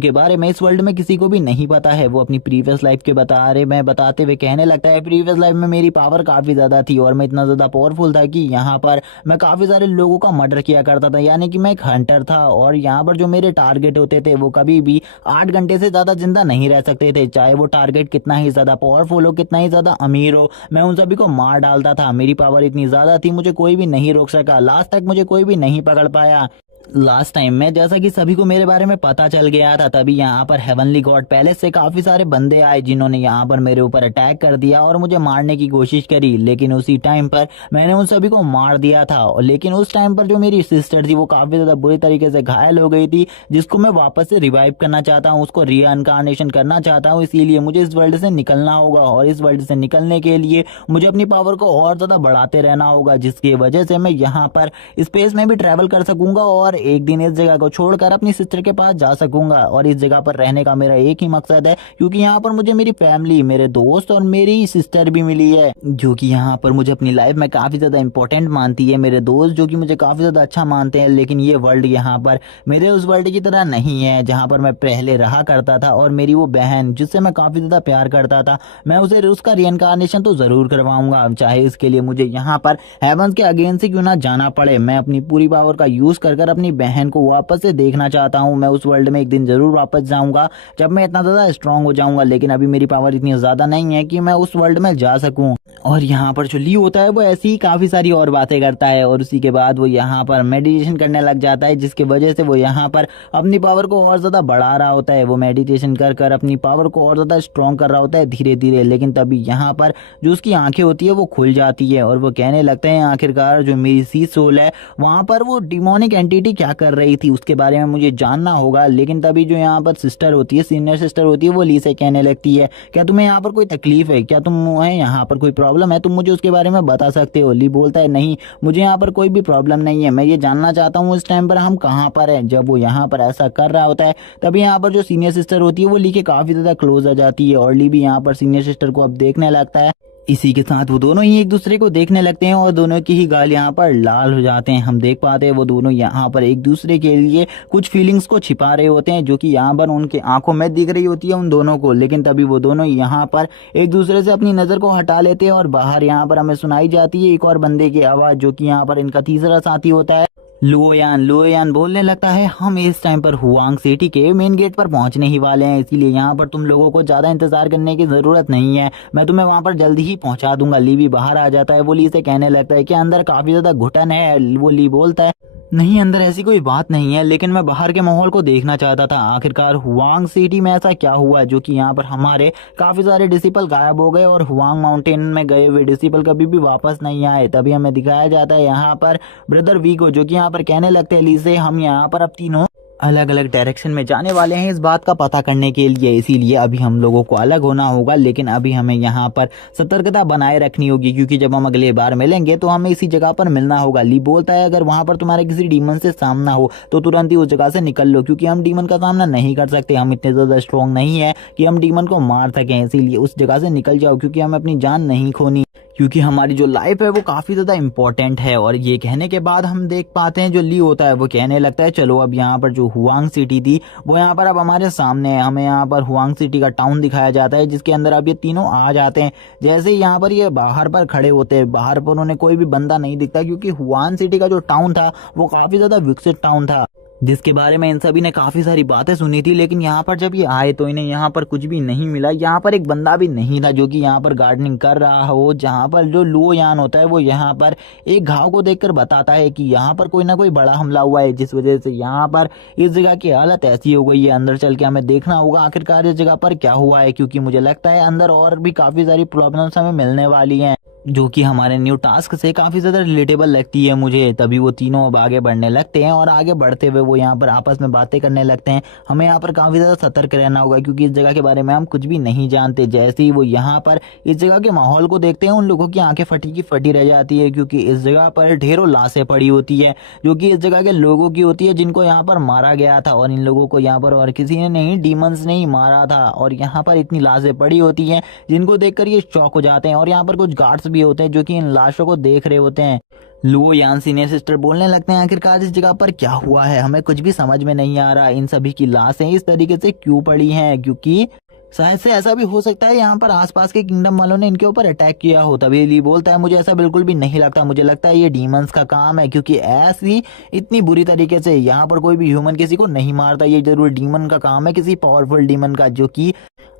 के बारे में इस वर्ल्ड में किसी को भी नहीं पता है। वो अपनी प्रीवियस लाइफ के बताते हुए कहने लगता है प्रीवियस लाइफ में मेरी पावर काफी ज्यादा थी और मैं इतना ज्यादा पावरफुल था कि यहाँ पर मैं काफी सारे लोगों का मर्डर किया करता था, यानी कि मैं एक हंटर था। और यहाँ पर जो मेरे टारगेट होते थे वो कभी भी 8 घंटे से ज्यादा जिंदा नहीं रह सकते थे, चाहे वो टारगेट कितना ही ज्यादा पावरफुल हो, कितना ही ज्यादा अमीर हो, मैं उन सभी को मार डालता था। मेरी पावर इतनी ज्यादा थी, मुझे कोई भी नहीं रोक सका, लास्ट तक मुझे कोई भी नहीं पकड़ पाया। लास्ट टाइम में जैसा कि सभी को मेरे बारे में पता चल गया था, तभी यहाँ पर हेवनली गॉड पैलेस से काफी सारे बंदे आए जिन्होंने यहाँ पर मेरे ऊपर अटैक कर दिया और मुझे मारने की कोशिश करी, लेकिन उसी टाइम पर मैंने उन सभी को मार दिया था। लेकिन उस टाइम पर जो मेरी सिस्टर थी वो काफी ज्यादा बुरी तरीके से घायल हो गई थी, जिसको मैं वापस से रिवाइव करना चाहता हूँ, उसको रीइनकार्नेशन करना चाहता हूँ। इसीलिए मुझे इस वर्ल्ड से निकलना होगा और इस वर्ल्ड से निकलने के लिए मुझे अपनी पावर को और ज्यादा बढ़ाते रहना होगा, जिसकी वजह से मैं यहाँ पर स्पेस में भी ट्रेवल कर सकूंगा और एक दिन इस जगह को छोड़कर अपनी सिस्टर के पास जा सकूंगा। और इस जगह पर रहने का मेरा एक ही मकसद है, क्योंकि यहाँ पर मुझे मेरी फैमिली, मेरे दोस्त और मेरी सिस्टर भी मिली है, जो कि यहाँ पर मुझे अपनी लाइफ में काफी ज्यादा इंपॉर्टेंट मानती है। मेरे दोस्त जो कि मुझे काफी ज्यादा अच्छा मानते हैं, लेकिन ये वर्ल्ड यहाँ पर मेरे उस वर्ल्ड की तरह नहीं है जहाँ पर मैं पहले रहा करता था। और मेरी वो बहन जिससे मैं काफी ज्यादा प्यार करता था, मैं उसे उसका रीइनकार्नेशन तो जरूर करवाऊंगा, चाहे इसके लिए मुझे यहाँ पर हेवंस के अगेंस्ट से क्यों ना जाना पड़े। मैं अपनी पूरी पावर का यूज कर अपनी बहन को वापस से देखना चाहता हूं। मैं उस वर्ल्ड में एक दिन जरूर वापस जाऊंगा जब मैं इतना ज्यादा स्ट्रांग हो जाऊंगा, लेकिन अभी मेरी पावर इतनी ज्यादा नहीं है कि मैं उस वर्ल्ड में जा सकूं। और यहाँ पर जो ली होता है वो ऐसी ही काफी सारी और बातें करता है और उसी के बाद वो यहाँ पर मेडिटेशन करने लग जाता है, जिसकी वजह से वो यहाँ पर अपनी पावर को और ज्यादा बढ़ा रहा होता है। वो मेडिटेशन कर अपनी पावर को और ज्यादा स्ट्रांग कर रहा होता है धीरे धीरे। लेकिन तभी यहाँ पर जो उसकी आंखें होती है वो खुल जाती है और वो कहने लगते हैं आखिरकार जो मेरी सी सोल है वहां पर वो डिमोनिक एंटिटी क्या कर रही थी उसके बारे में मुझे जानना होगा। लेकिन तभी जो यहाँ पर सिस्टर होती है, सीनियर सिस्टर होती है, वो ली से कहने लगती है क्या तुम्हें यहाँ पर कोई तकलीफ है, क्या तुम्हें यहाँ पर कोई प्रॉब्लम है, तुम मुझे उसके बारे में बता सकते हो। ली बोलता है नहीं, मुझे यहाँ पर कोई भी प्रॉब्लम नहीं है, मैं ये जानना चाहता हूँ इस टाइम पर हम कहाँ पर है। जब वो यहाँ पर ऐसा कर रहा होता है तभी यहाँ पर जो सीनियर सिस्टर होती है वो ली के काफी ज्यादा क्लोज आ जाती है और ली भी यहाँ पर सीनियर सिस्टर को अब देखने लगता है। इसी के साथ वो दोनों ही एक दूसरे को देखने लगते हैं और दोनों की ही गाल यहाँ पर लाल हो जाते हैं। हम देख पाते हैं वो दोनों यहाँ पर एक दूसरे के लिए कुछ फीलिंग्स को छिपा रहे होते हैं, जो कि यहाँ पर उनके आंखों में दिख रही होती है उन दोनों को। लेकिन तभी वो दोनों यहाँ पर एक दूसरे से अपनी नजर को हटा लेते हैं और बाहर यहाँ पर हमें सुनाई जाती है एक और बंदे की आवाज, जो कि यहाँ पर इनका तीसरा साथी होता है। लुओयान बोलने लगता है हम इस टाइम पर हुआंग सिटी के मेन गेट पर पहुंचने ही वाले हैं, इसीलिए यहाँ पर तुम लोगों को ज्यादा इंतजार करने की जरूरत नहीं है, मैं तुम्हें वहां पर जल्दी ही पहुंचा दूंगा। ली भी बाहर आ जाता है। वो ली से कहने लगता है कि अंदर काफी ज्यादा घुटन है। वो ली बोलता है नहीं, अंदर ऐसी कोई बात नहीं है, लेकिन मैं बाहर के माहौल को देखना चाहता था। आखिरकार हुआंग सिटी में ऐसा क्या हुआ जो कि यहाँ पर हमारे काफी सारे डिसिपल गायब हो गए और हुआंग माउंटेन में गए हुए डिसिपल कभी भी वापस नहीं आए। तभी हमें दिखाया जाता है यहाँ पर ब्रदर वीगो, जो कि यहाँ पर कहने लगते हैं ली से हम यहाँ पर अब तीनों अलग अलग डायरेक्शन में जाने वाले हैं इस बात का पता करने के लिए, इसीलिए अभी हम लोगों को अलग होना होगा। लेकिन अभी हमें यहाँ पर सतर्कता बनाए रखनी होगी, क्योंकि जब हम अगले बार मिलेंगे तो हमें इसी जगह पर मिलना होगा। ली बोलता है अगर वहां पर तुम्हारे किसी डीमन से सामना हो तो तुरंत ही उस जगह से निकल लो, क्योंकि हम डीमन का सामना नहीं कर सकते, हम इतने ज्यादा स्ट्रॉन्ग नहीं है कि हम डीमन को मार सकें। इसीलिए उस जगह से निकल जाओ, क्योंकि हमें अपनी जान नहीं खोनी, क्योंकि हमारी जो लाइफ है वो काफी ज्यादा इंपॉर्टेंट है। और ये कहने के बाद हम देख पाते हैं जो ली होता है वो कहने लगता है चलो अब यहाँ पर जो हुआंग सिटी थी वो यहाँ पर अब हमारे सामने है। हमें यहाँ पर हुआंग सिटी का टाउन दिखाया जाता है, जिसके अंदर अब ये तीनों आ जाते हैं। जैसे ही यहाँ पर ये बाहर पर खड़े होते हैं, बाहर पर उन्हें कोई भी बंदा नहीं दिखता, क्योंकि हुआंग सिटी का जो टाउन था वो काफी ज्यादा विकसित टाउन था। जिसके बारे में इन सभी ने काफ़ी सारी बातें सुनी थी। लेकिन यहाँ पर जब ये आए तो इन्हें यहाँ पर कुछ भी नहीं मिला। यहाँ पर एक बंदा भी नहीं था जो कि यहाँ पर गार्डनिंग कर रहा हो। जहाँ पर जो लुओ यान होता है वो यहाँ पर एक घाव को देखकर बताता है कि यहाँ पर कोई ना कोई बड़ा हमला हुआ है, जिस वजह से यहाँ पर इस जगह की हालत ऐसी हो गई है। अंदर चल के हमें देखना होगा आखिरकार इस जगह पर क्या हुआ है, क्योंकि मुझे लगता है अंदर और भी काफ़ी सारी प्रॉब्लम्स हमें मिलने वाली हैं, जो कि हमारे न्यू टास्क से काफ़ी ज़्यादा रिलेटेबल लगती है मुझे। तभी वो तीनों अब आगे बढ़ने लगते हैं और आगे बढ़ते हुए वो यहाँ पर आपस में बातें करने लगते हैं। हमें यहाँ पर काफ़ी ज़्यादा सतर्क रहना होगा, क्योंकि इस जगह के बारे में हम कुछ भी नहीं जानते। जैसे ही वो यहाँ पर इस जगह के माहौल को देखते हैं, उन लोगों की आंखें फटी की फटी रह जाती है, क्योंकि इस जगह पर ढेरों लाशें पड़ी होती है जो कि इस जगह के लोगों की होती है, जिनको यहाँ पर मारा गया था। और इन लोगों को यहाँ पर और किसी ने नहीं, डीमंस ने ही मारा था। और यहाँ पर इतनी लाशें पड़ी होती हैं जिनको देखकर ये शॉक हो जाते हैं। और यहाँ पर कुछ गार्ड्स भी होते हैं जो कि इन लाशों को देख रहे होते हैं। लुओ यान सीनियर सिस्टर बोलने लगते हैं, आखिरकार इस जगह पर क्या हुआ है, हमें कुछ भी समझ में नहीं आ रहा। इन सभी की लाशें इस तरीके से क्यों पड़ी हैं, क्योंकि शायद से ऐसा भी हो सकता है यहाँ पर आसपास के किंगडम वालों ने इनके ऊपर अटैक किया हो। तभी ली बोलता है, मुझे ऐसा बिल्कुल भी नहीं लगता, मुझे लगता है ये डीमंस का काम है, क्योंकि ऐसी इतनी बुरी तरीके से यहाँ पर कोई भी ह्यूमन किसी को नहीं मारता। ये जरूर डीमन का काम है, किसी पावरफुल डीमन का, जो कि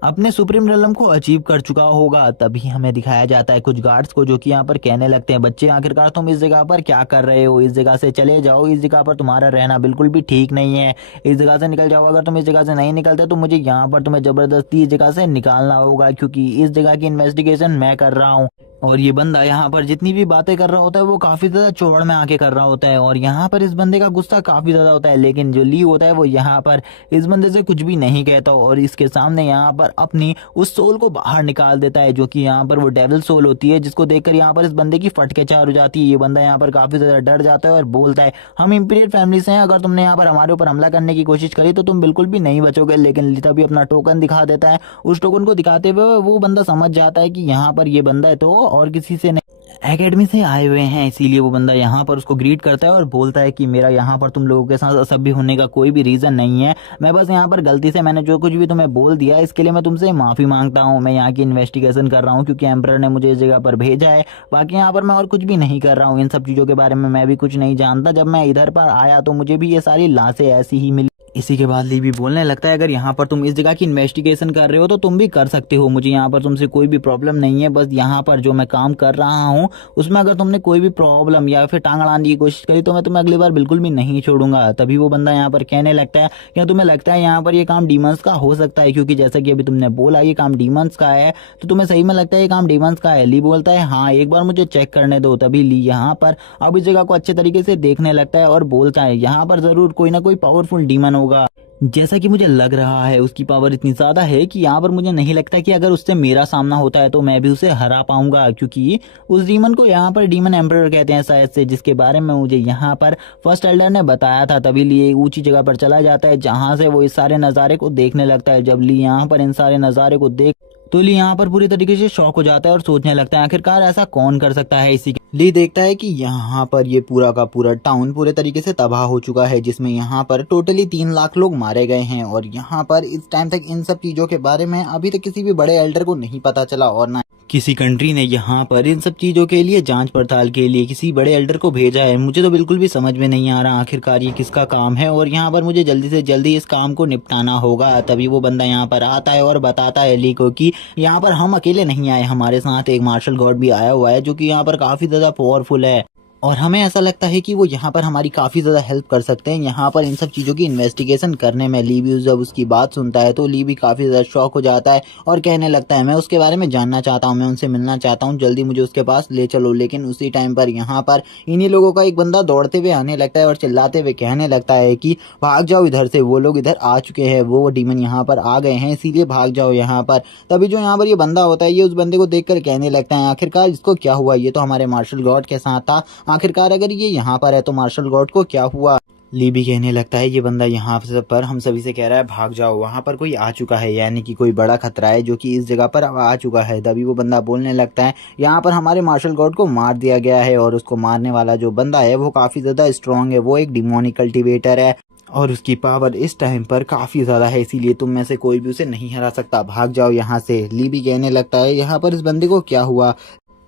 अपने सुप्रीम रियलम को अचीव कर चुका होगा। तभी हमें दिखाया जाता है कुछ गार्ड्स को, जो कि यहाँ पर कहने लगते हैं, बच्चे आखिरकार तुम इस जगह पर क्या कर रहे हो, इस जगह से चले जाओ, इस जगह पर तुम्हारा रहना बिल्कुल भी ठीक नहीं है, इस जगह से निकल जाओ। अगर तुम इस जगह से नहीं निकलते तो मुझे यहाँ पर तुम्हें जबरदस्ती इस जगह से निकालना होगा, क्योंकि इस जगह की इन्वेस्टिगेशन मैं कर रहा हूँ। और ये बंदा यहाँ पर जितनी भी बातें कर रहा होता है वो काफी ज्यादा चौड़ में आके कर रहा होता है, और यहाँ पर इस बंदे का गुस्सा काफी ज्यादा होता है। लेकिन जो ली होता है वो यहाँ पर इस बंदे से कुछ भी नहीं कहता, और इसके सामने यहाँ पर अपनी उस सोल को बाहर निकाल देता है, जो कि यहाँ पर वो डेविल सोल होती है, जिसको देखकर यहाँ पर इस बंदे की फटके चार हो जाती है। ये बंदा यहाँ पर काफी ज्यादा डर जाता है और बोलता है, हम इंपीरियल फैमिली से हैं, अगर तुमने यहाँ पर हमारे ऊपर हमला करने की कोशिश करी तो तुम बिल्कुल भी नहीं बचोगे। लेकिन ली तभी अपना टोकन दिखा देता है। उस टोकन को दिखाते हुए वो बंदा समझ जाता है कि यहाँ पर ये बंदा है तो और किसी से नहीं, एकेडमी से आए हुए हैं। इसीलिए वो बंदा यहाँ पर उसको ग्रीट करता है और बोलता है कि मेरा यहाँ पर तुम लोगों के साथ असभ्य होने का कोई भी रीज़न नहीं है। मैं बस यहाँ पर गलती से मैंने जो कुछ भी तुम्हें बोल दिया इसके लिए मैं तुमसे माफ़ी मांगता हूँ। मैं यहाँ की इन्वेस्टिगेशन कर रहा हूँ क्योंकि एम्परर ने मुझे इस जगह पर भेजा है। बाकी यहाँ पर मैं और कुछ भी नहीं कर रहा हूँ। इन सब चीज़ों के बारे में मैं भी कुछ नहीं जानता। जब मैं इधर पर आया तो मुझे भी ये सारी लाशें ऐसी ही मिली। इसी के बाद ली भी बोलने लगता है, अगर यहाँ पर तुम इस जगह की इन्वेस्टिगेशन कर रहे हो तो तुम भी कर सकते हो। मुझे यहाँ पर तुमसे कोई भी प्रॉब्लम नहीं है। बस यहाँ पर जो मैं काम कर रहा हूँ उसमें अगर तुमने कोई भी प्रॉब्लम या फिर टांग अड़ाने की कोशिश करी तो मैं तुम्हें अगली बार बिल्कुल भी नहीं छोड़ूंगा। तभी वो बंदा यहाँ पर कहने लगता है, क्या तुम्हें लगता है यहाँ पर ये काम डीमंस का हो सकता है? क्योंकि जैसा कि अभी तुमने बोला ये काम डीमंस का है, तो तुम्हें सही में लगता है ये काम डीमंस का है? ली बोलता है, हाँ एक बार मुझे चेक करने दो। तभी ली यहाँ पर अब इस जगह को अच्छे तरीके से देखने लगता है और बोलता है, यहाँ पर जरूर कोई ना कोई पावरफुल डीमन होगा। जैसा कि मुझे लग रहा है उसकी पावर इतनी ज़्यादा है कि यहाँ पर मुझे नहीं लगता कि अगर उससे मेरा सामना होता है तो मैं भी उसे हरा पाऊंगा, क्योंकि उस डीमन को यहाँ पर डीमन एम्परर कहते हैं शायद से, जिसके बारे में मुझे यहाँ पर फर्स्ट एल्डर ने बताया था। तभी ली ऊंची जगह पर चला जाता है जहाँ से वो इस सारे नज़ारे को देखने लगता है। जब ली यहाँ पर इन सारे नज़ारे को देख तो ली यहाँ पर पूरी तरीके से शॉक हो जाता है और सोचने लगता है आखिरकार ऐसा कौन कर सकता है। इसी ली देखता है कि यहाँ पर ये पूरा का पूरा टाउन पूरे तरीके से तबाह हो चुका है, जिसमें यहाँ पर टोटली 3 लाख लोग मारे गए हैं। और यहाँ पर इस टाइम तक इन सब चीज़ों के बारे में अभी तक किसी भी बड़े एल्डर को नहीं पता चला, और ना किसी कंट्री ने यहाँ पर इन सब चीज़ों के लिए जांच पड़ताल के लिए किसी बड़े एल्डर को भेजा है। मुझे तो बिल्कुल भी समझ में नहीं आ रहा आखिरकार ये किसका काम है, और यहाँ पर मुझे जल्दी से जल्दी इस काम को निपटाना होगा। तभी वो बंदा यहाँ पर आता है और बताता है ली को कि यहाँ पर हम अकेले नहीं आए, हमारे साथ एक मार्शल गॉड भी आया हुआ है जो कि यहाँ पर काफ़ी ज़्यादा पावरफुल है, और हमें ऐसा लगता है कि वो यहाँ पर हमारी काफ़ी ज़्यादा हेल्प कर सकते हैं यहाँ पर इन सब चीज़ों की इन्वेस्टिगेशन करने में। ली भी जब उसकी बात सुनता है तो ली भी काफ़ी ज़्यादा शॉक हो जाता है और कहने लगता है, मैं उसके बारे में जानना चाहता हूँ, मैं उनसे मिलना चाहता हूँ, जल्दी मुझे उसके पास ले चलो। लेकिन उसी टाइम पर यहाँ पर इन्हीं लोगों का एक बंदा दौड़ते हुए आने लगता है और चिल्लाते हुए कहने लगता है कि भाग जाओ इधर से, वो लोग इधर आ चुके हैं, वो डीमन यहाँ पर आ गए हैं, इसीलिए भाग जाओ यहाँ पर। तभी जो यहाँ पर ये बंदा होता है ये उस बंदे को देखकर कहने लगता है, आखिरकार इसको क्या हुआ, ये तो हमारे मार्शल गॉड के साथ था, आखिरकार अगर ये यहाँ पर है तो मार्शल गॉड को क्या हुआ? ली भी कहने लगता है, ये बंदा यहाँ पर हम सभी से कह रहा है भाग जाओ, वहाँ पर कोई आ चुका है, यानी कि कोई बड़ा खतरा है जो कि इस जगह पर आ चुका है। तभी वो बंदा बोलने लगता है, यहाँ पर हमारे मार्शल गॉड को मार दिया गया है, और उसको मारने वाला जो बंदा है वो काफ़ी ज़्यादा स्ट्रॉन्ग है, वो एक डिमोनिक कल्टिवेटर है और उसकी पावर इस टाइम पर काफ़ी ज़्यादा है, इसीलिए तुम में से कोई भी उसे नहीं हरा सकता, भाग जाओ यहाँ से। ली भी कहने लगता है, यहाँ पर इस बंदे को क्या हुआ?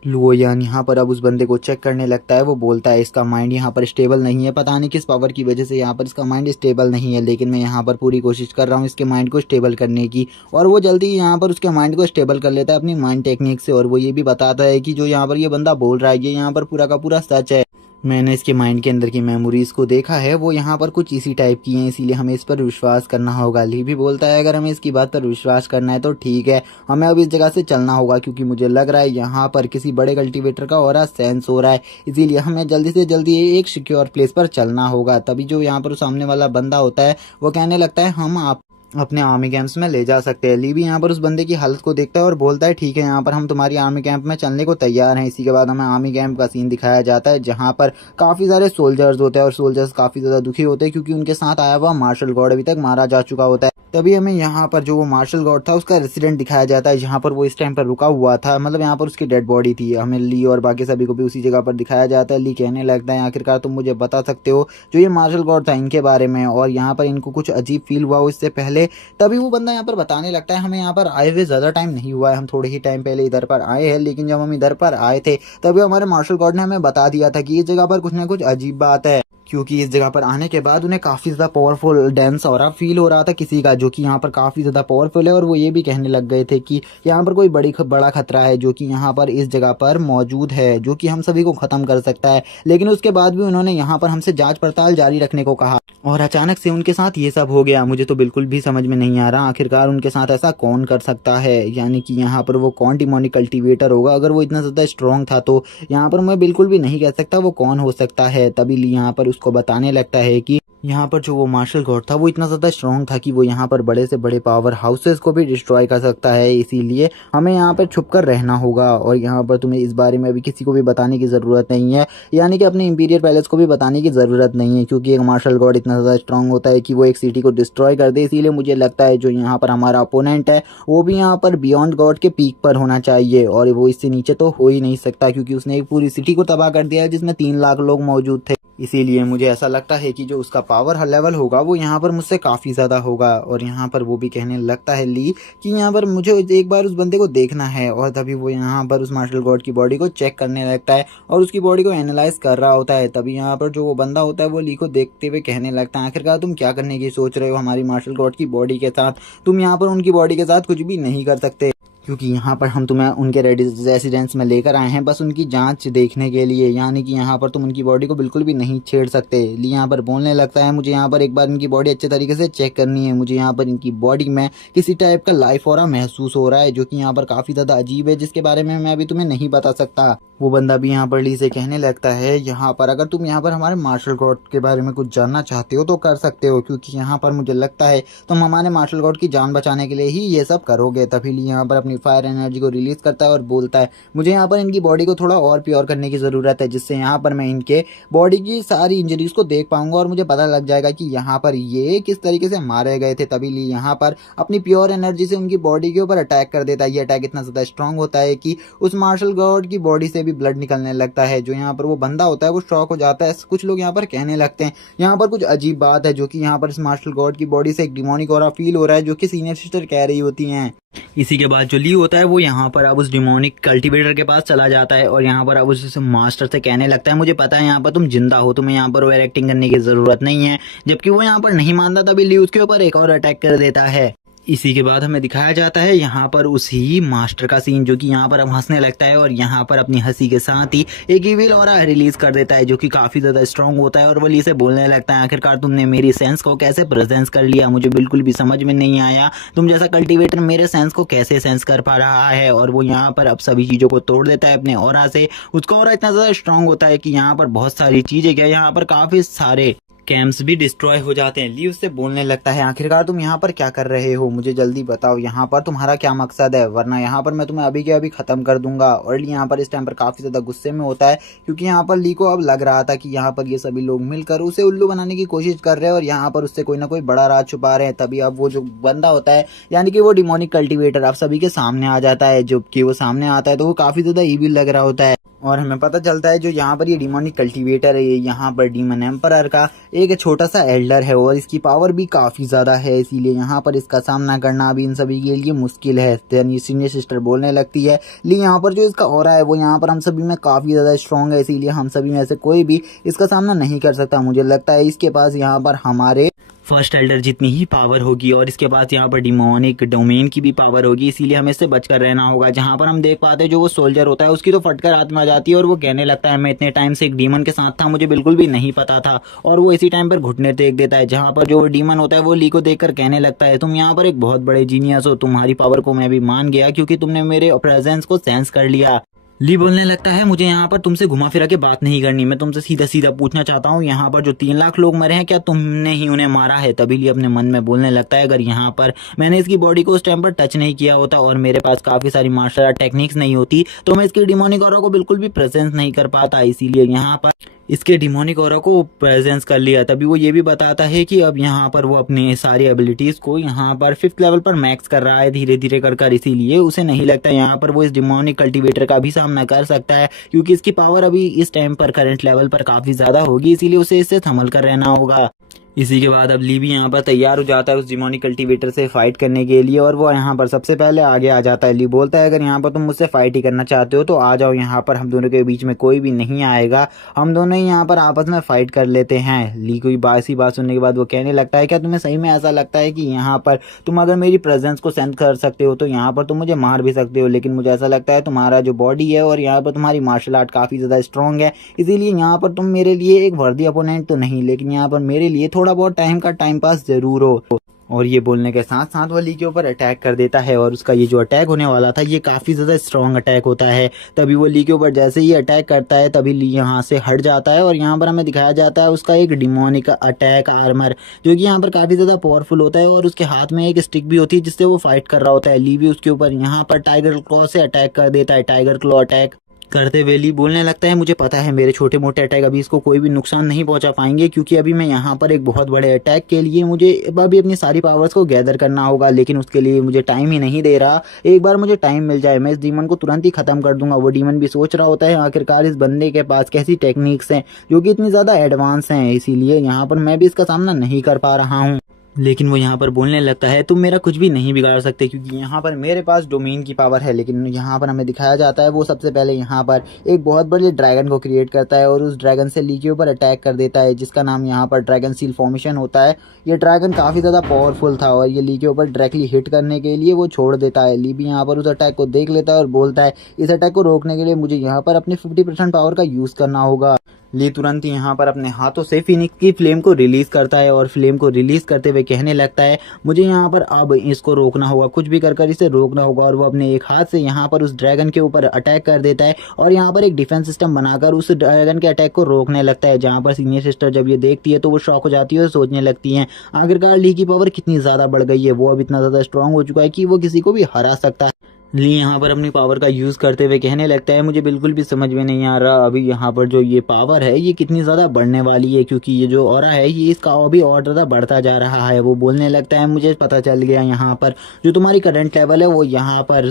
लुओयान यहाँ पर अब उस बंदे को चेक करने लगता है। वो बोलता है इसका माइंड यहाँ पर स्टेबल नहीं है, पता नहीं किस पावर की वजह से यहाँ पर इसका माइंड स्टेबल नहीं है, लेकिन मैं यहाँ पर पूरी कोशिश कर रहा हूँ इसके माइंड को स्टेबल करने की। और वो जल्दी ही यहाँ पर उसके माइंड को स्टेबल कर लेता है अपनी माइंड टेक्निक से। और वो ये भी बताता है कि जो यहाँ पर ये बंदा बोल रहा है ये यहाँ पर पूरा का पूरा सच है। मैंने इसके माइंड के अंदर की मेमोरीज को देखा है, वो यहाँ पर कुछ इसी टाइप की हैं, इसीलिए हमें इस पर विश्वास करना होगा। ली भी बोलता है अगर हमें इसकी बात पर विश्वास करना है तो ठीक है, हमें अब इस जगह से चलना होगा, क्योंकि मुझे लग रहा है यहाँ पर किसी बड़े कल्टीवेटर का ऑरा सेंस हो रहा है, इसीलिए हमें जल्दी से जल्दी एक सिक्योर प्लेस पर चलना होगा। तभी जो यहाँ पर सामने वाला बंदा होता है वो कहने लगता है हम आप अपने आर्मी कैंप्स में ले जा सकते हैं। ली भी यहाँ पर उस बंदे की हालत को देखता है और बोलता है ठीक है, यहाँ पर हम तुम्हारी आर्मी कैंप में चलने को तैयार हैं। इसी के बाद हमें आर्मी कैंप का सीन दिखाया जाता है जहाँ पर काफ़ी सारे सोल्जर्स होते हैं और सोल्जर्स काफ़ी ज़्यादा दुखी होते हैं क्योंकि उनके साथ आया हुआ मार्शल गॉड अभी तक मारा जा चुका होता है। तभी हमें यहाँ पर जो वो मार्शल गॉड था उसका रेसिडेंट दिखाया जाता है जहाँ पर वो इस टाइम पर रुका हुआ था, मतलब यहाँ पर उसकी डेड बॉडी थी। हमें ली और बाकी सभी को भी उसी जगह पर दिखाया जाता है। ली कहने लगता है आखिरकार तुम मुझे बता सकते हो जो ये मार्शल गॉड था इनके बारे में, और यहाँ पर इनको कुछ अजीब फील हुआ इससे पहले। तभी वो बंदा यहाँ पर बताने लगता है हमें यहाँ पर आए हुए ज़्यादा टाइम नहीं हुआ है, हम थोड़े ही टाइम पहले इधर पर आए हैं, लेकिन जब हम इधर पर आए थे तभी हमारे मार्शल गॉड ने हमें बता दिया था कि इस जगह पर कुछ ना कुछ अजीब बात है, क्योंकि इस जगह पर आने के बाद उन्हें काफ़ी ज़्यादा पावरफुल डेंस और फील हो रहा था किसी का जो कि यहाँ पर काफ़ी ज़्यादा पावरफुल है। और वो ये भी कहने लग गए थे कि यहाँ पर कोई बड़ा खतरा है जो कि यहाँ पर इस जगह पर मौजूद है, जो कि हम सभी को ख़त्म कर सकता है। लेकिन उसके बाद भी उन्होंने यहाँ पर हमसे जांच पड़ताल जारी रखने को कहा और अचानक से उनके साथ ये सब हो गया। मुझे तो बिल्कुल भी समझ में नहीं आ रहा आखिरकार उनके साथ ऐसा कौन कर सकता है, यानी कि यहाँ पर वो कौन डिमोनिक कल्टीवेटर होगा। अगर वो इतना ज़्यादा स्ट्रॉन्ग था तो यहाँ पर मैं बिल्कुल भी नहीं कह सकता वो कौन हो सकता है। तभी ली यहाँ पर उसको बताने लगता है कि यहाँ पर जो वो मार्शल गॉड था वो इतना ज़्यादा स्ट्रॉन्ग था कि वो यहाँ पर बड़े से बड़े पावर हाउसेस को भी डिस्ट्रॉय कर सकता है, इसीलिए हमें यहाँ पर छुप कर रहना होगा। और यहाँ पर तुम्हें इस बारे में अभी किसी को भी बताने की ज़रूरत नहीं है, यानी कि अपने इंपीरियल पैलेस को भी बताने की ज़रूरत नहीं है, क्योंकि एक मार्शल गॉड इतना ज़्यादा स्ट्रॉन्ग होता है कि वो एक सिटी को डिस्ट्रॉय कर दे। इसीलिए मुझे लगता है जो यहाँ पर हमारा अपोनेंट है वो भी यहाँ पर बियॉन्ड गॉड के पीक पर होना चाहिए, और वो इससे नीचे तो हो ही नहीं सकता क्योंकि उसने एक पूरी सिटी को तबाह कर दिया है जिसमें 3 लाख लोग मौजूद थे। इसीलिए मुझे ऐसा लगता है कि जो उसका पावर लेवल होगा वो यहाँ पर मुझसे काफ़ी ज़्यादा होगा। और यहाँ पर वो भी कहने लगता है ली कि यहाँ पर मुझे एक बार उस बंदे को देखना है, और तभी वो यहाँ पर उस मार्शल गॉड की बॉडी को चेक करने लगता है और उसकी बॉडी को एनालाइज कर रहा होता है। तभी यहाँ पर जो वो बंदा होता है वो ली को देखते हुए कहने लगता है आखिरकार तुम क्या करने की सोच रहे हो हमारी मार्शल गॉड की बॉडी के साथ, तुम यहाँ पर उनकी बॉडी के साथ कुछ भी नहीं कर सकते, क्योंकि यहाँ पर हम तुम्हें उनके रेसिडेंस में लेकर आए हैं बस उनकी जांच देखने के लिए, यानी कि यहाँ पर तुम उनकी बॉडी को बिल्कुल भी नहीं छेड़ सकते। ली यहाँ पर बोलने लगता है मुझे यहाँ पर एक बार इनकी बॉडी अच्छे तरीके से चेक करनी है, मुझे यहाँ पर इनकी बॉडी में किसी टाइप का लाइफ ऑरा महसूस हो रहा है जो कि यहाँ पर काफ़ी ज़्यादा अजीब है, जिसके बारे में मैं अभी तुम्हें नहीं बता सकता। वो बंदा भी यहाँ पर ली से कहने लगता है यहाँ पर अगर तुम यहाँ पर हमारे मार्शल गॉड के बारे में कुछ जानना चाहते हो तो कर सकते हो, क्योंकि यहाँ पर मुझे लगता है तुम हमारे मार्शल गॉड की जान बचाने के लिए ही ये सब करोगे। तभी ली यहाँ पर अपनी फायर एनर्जी को रिलीज करता है और बोलता है मुझे यहाँ पर इनकी बॉडी को थोड़ा और प्योर करने की ज़रूरत है, जिससे यहाँ पर मैं इनके बॉडी की सारी इंजरीज को देख पाऊंगा और मुझे पता लग जाएगा कि यहाँ पर ये किस तरीके से मारे गए थे। तभी ली यहाँ पर अपनी प्योर एनर्जी से उनकी बॉडी के ऊपर अटैक कर देता है। ये अटैक इतना ज़्यादा स्ट्रांग होता है कि उस मार्शल गॉड की बॉडी से भी ब्लड निकलने लगता है। जो यहाँ पर वो बंदा होता है वो शॉक हो जाता है। कुछ लोग यहाँ पर कहने लगते हैं यहाँ पर कुछ अजीब बात है, जो कि यहाँ पर इस मार्शल गॉड की बॉडी से एक डिमोनिक ऑरा फील हो रहा है, जो कि सीनियर सिस्टर कह रही होती हैं। इसी के बाद जो ली होता है वो यहाँ पर अब उस डिमोनिक कल्टीवेटर के पास चला जाता है और यहाँ पर अब उस मास्टर से कहने लगता है मुझे पता है यहाँ पर तुम जिंदा हो, तुम्हें यहाँ पर ओवर एक्टिंग करने की ज़रूरत नहीं है। जबकि वो यहाँ पर नहीं मानता, तभी ली उसके ऊपर एक और अटैक कर देता है। इसी के बाद हमें दिखाया जाता है यहाँ पर उसी मास्टर का सीन, जो कि यहाँ पर अब हंसने लगता है और यहाँ पर अपनी हंसी के साथ ही एक इविल ऑरा रिलीज कर देता है, जो कि काफ़ी ज़्यादा स्ट्रांग होता है। और वो ली से बोलने लगता है आखिरकार तुमने मेरी सेंस को कैसे प्रेजेंस कर लिया, मुझे बिल्कुल भी समझ में नहीं आया तुम जैसा कल्टीवेटर मेरे सेंस को कैसे सेंस कर पा रहा है। और वो यहाँ पर अब सभी चीज़ों को तोड़ देता है अपने ऑरा से। उसका ऑरा इतना ज़्यादा स्ट्रांग होता है कि यहाँ पर बहुत सारी चीज़ें क्या यहाँ पर काफ़ी सारे कैंप्स भी डिस्ट्रॉय हो जाते हैं। ली उससे बोलने लगता है आखिरकार तुम यहाँ पर क्या कर रहे हो, मुझे जल्दी बताओ यहाँ पर तुम्हारा क्या मकसद है, वरना यहाँ पर मैं तुम्हें अभी के अभी खत्म कर दूंगा। और ली यहाँ पर इस टाइम पर काफ़ी ज़्यादा गुस्से में होता है, क्योंकि यहाँ पर ली को अब लग रहा था कि यहाँ पर ये सभी लोग मिलकर उसे उल्लू बनाने की कोशिश कर रहे हैं और यहाँ पर उससे कोई ना कोई बड़ा राज छुपा रहे हैं। तभी अब वो जो बंदा होता है यानी कि वो डिमोनिक कल्टीवेटर अब सभी के सामने आ जाता है। जबकि वो सामने आता है तो वो काफ़ी ज़्यादा ईविल लग रहा होता है। और हमें पता चलता है जो यहाँ पर ये डिमोनिक कल्टीवेटर है, ये यहाँ पर डीमन एम्परर का एक छोटा सा एल्डर है और इसकी पावर भी काफ़ी ज़्यादा है, इसीलिए यहाँ पर इसका सामना करना अभी इन सभी के लिए मुश्किल है। देन ये सीनियर सिस्टर बोलने लगती है, लेकिन यहाँ पर जो इसका ऑरा है वो यहाँ पर हम सभी में काफ़ी ज़्यादा स्ट्रॉन्ग है, इसीलिए हम सभी में से कोई भी इसका सामना नहीं कर सकता। मुझे लगता है इसके पास यहाँ पर हमारे फर्स्ट एल्डर जितनी ही पावर होगी और इसके पास यहाँ पर डिमोनिक डोमेन की भी पावर होगी, इसीलिए हमें इससे बचकर रहना होगा। जहाँ पर हम देख पाते हैं जो वो सोल्जर होता है उसकी तो फटकर हाथ में आ जाती है और वो कहने लगता है मैं इतने टाइम से एक डीमन के साथ था, मुझे बिल्कुल भी नहीं पता था, और वो इसी टाइम पर घुटने टेक देता है। जहाँ पर जो डीमन होता है वो ली को देखकर कहने लगता है तुम यहाँ पर एक बहुत बड़े जीनियस हो, तुम्हारी पावर को मैं भी मान गया क्योंकि तुमने मेरे प्रेजेंस को सेंस कर लिया। ली बोलने लगता है मुझे यहाँ पर तुमसे घुमा फिरा के बात नहीं करनी, मैं तुमसे सीधा सीधा पूछना चाहता हूँ यहाँ पर जो 3 लाख लोग मरे हैं क्या तुमने ही उन्हें मारा है? तभी ली अपने मन में बोलने लगता है अगर यहाँ पर मैंने इसकी बॉडी को उस टाइम पर टच नहीं किया होता और मेरे पास काफी सारी मार्शल आर्ट टेक्निक्स नहीं होती तो मैं इसकी डिमोनिक ऑरा को बिल्कुल भी प्रेजेंस नहीं कर पाता, इसीलिए यहाँ पर इसके डिमोनिक ऑरा को प्रेजेंस कर लिया। तभी वो ये भी बताता है कि अब यहाँ पर वो अपनी सारी एबिलिटीज को यहाँ पर 5th लेवल पर मैक्स कर रहा है धीरे धीरे कर, इसीलिए उसे नहीं लगता यहाँ पर वो इस डिमोनिक कल्टीवेटर का भी सामना कर सकता है क्योंकि इसकी पावर अभी इस टाइम पर करंट लेवल पर काफी ज्यादा होगी, इसीलिए उसे इससे संभल कर रहना होगा। इसी के बाद अब ली भी यहाँ पर तैयार हो जाता है उस डिमोनिक कल्टीवेटर से फाइट करने के लिए और वो यहाँ पर सबसे पहले आगे आ जाता है। ली बोलता है अगर यहाँ पर तुम मुझसे फाइट ही करना चाहते हो तो आ जाओ, यहाँ पर हम दोनों के बीच में कोई भी नहीं आएगा, हम दोनों ही यहाँ पर आपस में फाइट कर लेते हैं। ली को बासी बात सुनने के बाद वो कहने लगता है क्या तुम्हें सही में ऐसा लगता है कि यहाँ पर तुम अगर मेरी प्रेजेंस को सेंस कर सकते हो तो यहाँ पर तुम मुझे मार भी सकते हो, लेकिन मुझे ऐसा लगता है तुम्हारा जो बॉडी है और यहाँ पर तुम्हारी मार्शल आर्ट काफी ज्यादा स्ट्रॉन्ग है, इसीलिए यहाँ पर तुम मेरे लिए एक वर्दी अपोनेंट तो नहीं लेकिन यहाँ पर मेरे लिए थोड़ा बहुत टाइम पास जरूर हो। और ये बोलने के साथ साथ वो ली के ऊपर अटैक कर देता है और उसका ये जो अटैक होने वाला था ये काफ़ी ज़्यादा स्ट्रॉन्ग अटैक होता है। तभी वो ली के ऊपर जैसे ही अटैक करता है तभी ली यहाँ से हट जाता है और यहाँ पर हमें दिखाया जाता है उसका एक डिमोनिक अटैक आर्मर जो कि यहाँ पर काफ़ी ज़्यादा पावरफुल होता है और उसके हाथ में एक स्टिक भी होती है जिससे वो फाइट कर रहा होता है। ली भी उसके ऊपर यहाँ पर टाइगर क्लॉ से अटैक कर देता है। टाइगर क्लॉ अटैक करते हुए ली बोलने लगता है मुझे पता है मेरे छोटे मोटे अटैक अभी इसको कोई भी नुकसान नहीं पहुंचा पाएंगे क्योंकि अभी मैं यहाँ पर एक बहुत बड़े अटैक के लिए मुझे अभी अपनी सारी पावर्स को गैदर करना होगा, लेकिन उसके लिए मुझे टाइम ही नहीं दे रहा। एक बार मुझे टाइम मिल जाए मैं इस डीमन को तुरंत ही खत्म कर दूंगा। वो डीमन भी सोच रहा होता है आखिरकार इस बंदे के पास कैसी टेक्निक्स हैं जो कि इतनी ज़्यादा एडवांस हैं, इसीलिए यहाँ पर मैं भी इसका सामना नहीं कर पा रहा हूँ। लेकिन वो यहाँ पर बोलने लगता है तुम मेरा कुछ भी नहीं बिगाड़ सकते क्योंकि यहाँ पर मेरे पास डोमेन की पावर है। लेकिन यहाँ पर हमें दिखाया जाता है वो सबसे पहले यहाँ पर एक बहुत बड़े ड्रैगन को क्रिएट करता है और उस ड्रैगन से ली के ऊपर अटैक कर देता है जिसका नाम यहाँ पर ड्रैगन सील फॉर्मेशन होता है। ये ड्रैगन काफ़ी ज़्यादा पावरफुल था और ये ली के ऊपर डायरेक्टली हिट करने के लिए वो छोड़ देता है। ली भी यहाँ पर उस अटैक को देख लेता है और बोलता है इस अटैक को रोकने के लिए मुझे यहाँ पर अपनी 50% पावर का यूज़ करना होगा। ली तुरंत ही यहाँ पर अपने हाथों से फिनिक्स की फ्लेम को रिलीज करता है और फ्लेम को रिलीज करते हुए कहने लगता है मुझे यहाँ पर अब इसको रोकना होगा, कुछ भी कर इसे रोकना होगा। और वो अपने एक हाथ से यहाँ पर उस ड्रैगन के ऊपर अटैक कर देता है और यहाँ पर एक डिफेंस सिस्टम बनाकर उस ड्रैगन के अटैक को रोकने लगता है। जहाँ पर सीनियर सिस्टर जब ये देखती है तो वो शॉक हो जाती है और सोचने लगती है आखिरकार ली की पावर कितनी ज़्यादा बढ़ गई है, वो अब इतना ज़्यादा स्ट्रांग हो चुका है कि वो किसी को भी हरा सकता है। ली यहाँ पर अपनी पावर का यूज़ करते हुए कहने लगता है मुझे बिल्कुल भी समझ में नहीं आ रहा अभी यहाँ पर जो ये पावर है ये कितनी ज़्यादा बढ़ने वाली है क्योंकि ये जो ऑरा है ये इसका अभी और ज़्यादा बढ़ता जा रहा है। वो बोलने लगता है मुझे पता चल गया यहाँ पर जो तुम्हारी करंट लेवल है वो यहाँ पर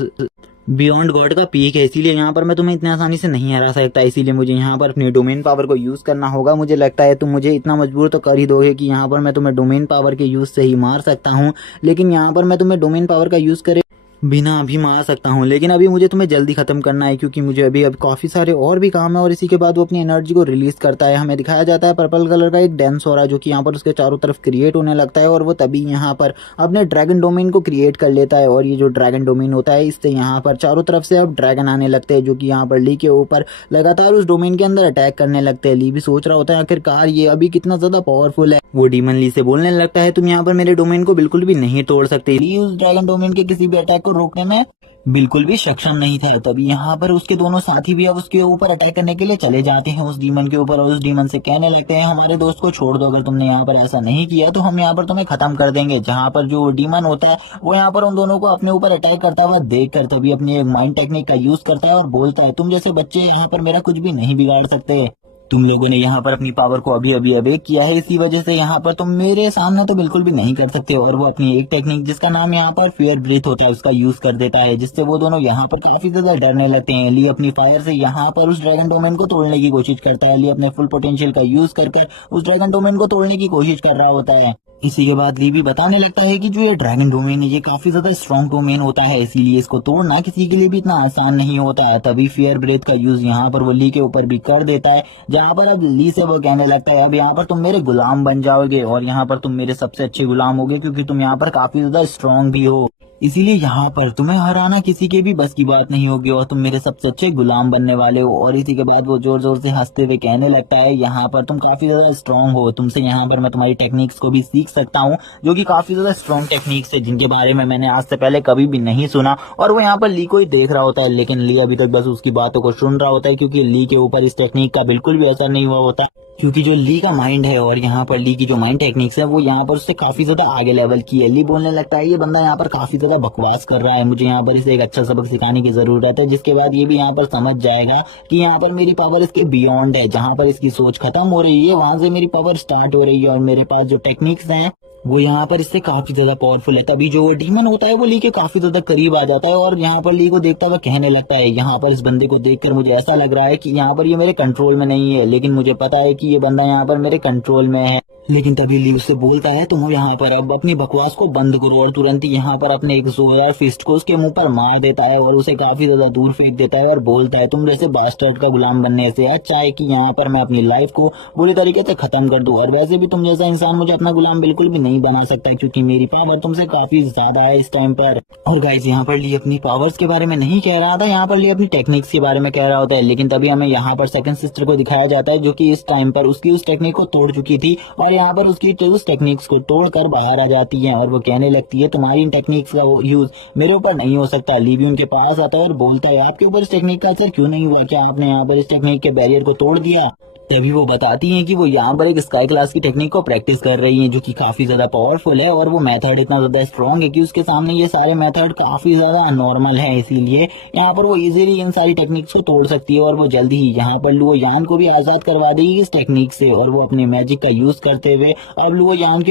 बियॉन्ड गॉड का पीक है, इसीलिए यहाँ पर मैं तुम्हें इतनी आसानी से नहीं हरा सकता, इसीलिए मुझे यहाँ पर अपनी डोमेन पावर को यूज़ करना होगा। मुझे लगता है तुम मुझे इतना मजबूर तो कर ही दोगे कि यहाँ पर मैं तुम्हें डोमेन पावर के यूज़ से ही मार सकता हूँ, लेकिन यहाँ पर मैं तुम्हें डोमेन पावर का यूज़ करे बिना अभी मार सकता हूँ, लेकिन अभी मुझे तुम्हें जल्दी खत्म करना है क्योंकि मुझे अभी काफ़ी सारे और भी काम है। और इसी के बाद वो अपनी एनर्जी को रिलीज करता है। हमें दिखाया जाता है पर्पल कलर का एक डेंस हो रहा है जो कि यहाँ पर उसके चारों तरफ क्रिएट होने लगता है और वो तभी यहाँ पर अपने ड्रैगन डोमेन को क्रिएट कर लेता है। और ये जो ड्रैगन डोमेन होता है इससे यहाँ पर चारों तरफ से अब ड्रैगन आने लगते हैं जो कि यहाँ पर ली के ऊपर लगातार उस डोमेन के अंदर अटैक करने लगते हैं। ली भी सोच रहा होता है आखिरकार ये अभी कितना ज़्यादा पावरफुल है। वो डीमन ली से बोलने लगता है तुम यहाँ पर मेरे डोमेन को बिल्कुल भी नहीं तोड़ सकते। ली उस ड्रैगन डोमेन के किसी भी अटैक को रोकने में बिल्कुल भी सक्षम नहीं था। तभी यहाँ पर उसके दोनों साथी भी अब उसके ऊपर अटैक करने के लिए चले जाते हैं उस डीमन के ऊपर और उस डीमन से कहने लगते हैं हमारे दोस्त को छोड़ दो, अगर तुमने यहाँ पर ऐसा नहीं किया तो हम यहाँ पर तुम्हें खत्म कर देंगे। जहाँ पर जो डीमन होता है वो यहाँ पर उन दोनों को अपने ऊपर अटैक करता हुआ देख कर तभी अपनी एक माइंड टेक्निक का यूज करता है और बोलता है तुम जैसे बच्चे यहाँ पर मेरा कुछ भी नहीं बिगाड़ सकते। तुम लोगों ने यहाँ पर अपनी पावर को अभी अभी अवेक किया है, इसी वजह से यहाँ पर तुम मेरे सामने तो बिल्कुल भी नहीं कर सकते। और वो अपनी एक टेक्निक जिसका नाम यहाँ पर फियर ब्रीथ होता है उसका यूज कर देता है, जिससे वो दोनों यहाँ पर काफी ज्यादा डरने लगते हैं। ली अपनी फायर से यहाँ पर उस ड्रैगन डोमेन को तोड़ने की कोशिश करता है। ली अपने फुल पोटेंशियल का यूज कर उस ड्रैगन डोमेन को तोड़ने की कोशिश कर रहा होता है। इसी के बाद ली भी बताने लगता है कि जो ये ड्रैगन डोमेन है ये काफी ज्यादा स्ट्रॉन्ग डोमेन होता है, इसीलिए इसको तोड़ना किसी के लिए भी इतना आसान नहीं होता है। तभी फियर ब्रेथ का यूज यहाँ पर वो ली के ऊपर भी कर देता है, जहाँ पर अब ली से वो कहने लगता है अब यहाँ पर तुम मेरे गुलाम बन जाओगे और यहाँ पर तुम मेरे सबसे अच्छे गुलाम होगे, क्योंकि तुम यहाँ पर काफी ज्यादा स्ट्रॉन्ग भी हो। इसीलिए यहाँ पर तुम्हें हराना किसी के भी बस की बात नहीं होगी और तुम मेरे सबसे अच्छे गुलाम बनने वाले हो। और इसी के बाद वो जोर जोर से हंसते हुए कहने लगता है यहाँ पर तुम काफी ज्यादा स्ट्रॉन्ग हो, तुमसे यहाँ पर मैं तुम्हारी टेक्निक्स को भी सीख सकता हूँ, जो कि काफी ज्यादा स्ट्रॉन्ग टेक्निक्स है जिनके बारे में मैंने आज से पहले कभी भी नहीं सुना। और वो यहाँ पर ली को ही देख रहा होता है, लेकिन ली अभी तक बस उसकी बातों को सुन रहा होता है, क्योंकि ली के ऊपर इस टेक्निक का बिल्कुल भी असर नहीं हुआ होता, क्योंकि जो ली का माइंड है और यहाँ पर ली की जो माइंड टेक्निक्स है वो यहाँ पर उससे काफी ज्यादा आगे लेवल की है। ली बोलने लगता है ये बंदा यहाँ पर काफी ज्यादा बकवास कर रहा है, मुझे यहाँ पर इसे एक अच्छा सबक सिखाने की जरूरत है। जिसके बाद ये भी यहाँ पर समझ जाएगा कि यहाँ पर मेरी पावर इसके बियॉन्ड है, जहाँ पर इसकी सोच खत्म हो रही है वहां से मेरी पावर स्टार्ट हो रही है और मेरे पास जो टेक्निक्स हैं वो यहाँ पर इससे काफी ज्यादा पावरफुल है। तभी जो वो डीमन होता है वो ली के काफी ज्यादा करीब आ जाता है और यहाँ पर ली को देखता हुआ कहने लगता है यहाँ पर इस बंदे को देखकर मुझे ऐसा लग रहा है कि यहाँ पर ये मेरे कंट्रोल में नहीं है, लेकिन मुझे पता है कि ये बंदा यहाँ पर मेरे कंट्रोल में है। लेकिन तभी ली उससे बोलता है तुम यहाँ पर अब अपनी बकवास को बंद करो, और तुरंत ही यहाँ पर अपने एक जोरदार फिस्ट को उसके मुंह पर मार देता है और उसे काफी ज्यादा दूर फेंक देता है और बोलता है तुम जैसे बास्टर्ड का गुलाम बनने से अच्छा है कि यहाँ पर मैं अपनी लाइफ को बुरी तरीके से खत्म कर दूं। और वैसे भी तुम जैसा इंसान मुझे अपना गुलाम बिल्कुल भी नहीं बना सकता, क्योंकि मेरी पावर तुमसे काफी ज्यादा है इस टाइम पर। और गाइस यहाँ पर ली अपनी पावर्स के बारे में नहीं कह रहा था, यहाँ पर ली अपनी टेक्निक्स के बारे में कह रहा होता है। लेकिन तभी हमें यहाँ पर सेकंड सिस्टर को दिखाया जाता है, जो कि इस टाइम पर उसकी उस टेक्निक को तोड़ चुकी थी और यहाँ पर उसकी उस टेक्निक्स को तोड़कर बाहर आ जाती है और वो कहने लगती है तुम्हारी इन टेक्निक्स का यूज मेरे ऊपर नहीं हो सकता। ली भी उनके पास आता है और बोलता है आपके ऊपर इस टेक्निक का असर क्यों नहीं हुआ, क्या आपने यहाँ पर इस टेक्निक के बैरियर को तोड़ दिया। तभी वो बताती हैं कि वो यहाँ पर एक स्काई क्लास की टेक्निक को प्रैक्टिस कर रही हैं, जो कि काफी ज्यादा पावरफुल है और वो मेथड इतना ज्यादा स्ट्रॉन्ग है कि उसके सामने ये सारे मेथड काफी ज्यादा नॉर्मल हैं। इसीलिए यहाँ पर वो इजीली इन सारी टेक्निक्स को तोड़ सकती है और वो जल्दी ही यहाँ पर लुओ यान को भी आजाद करवा देगी इस टेक्निक से। और वो अपने मैजिक का यूज करते हुए अब लुओ यान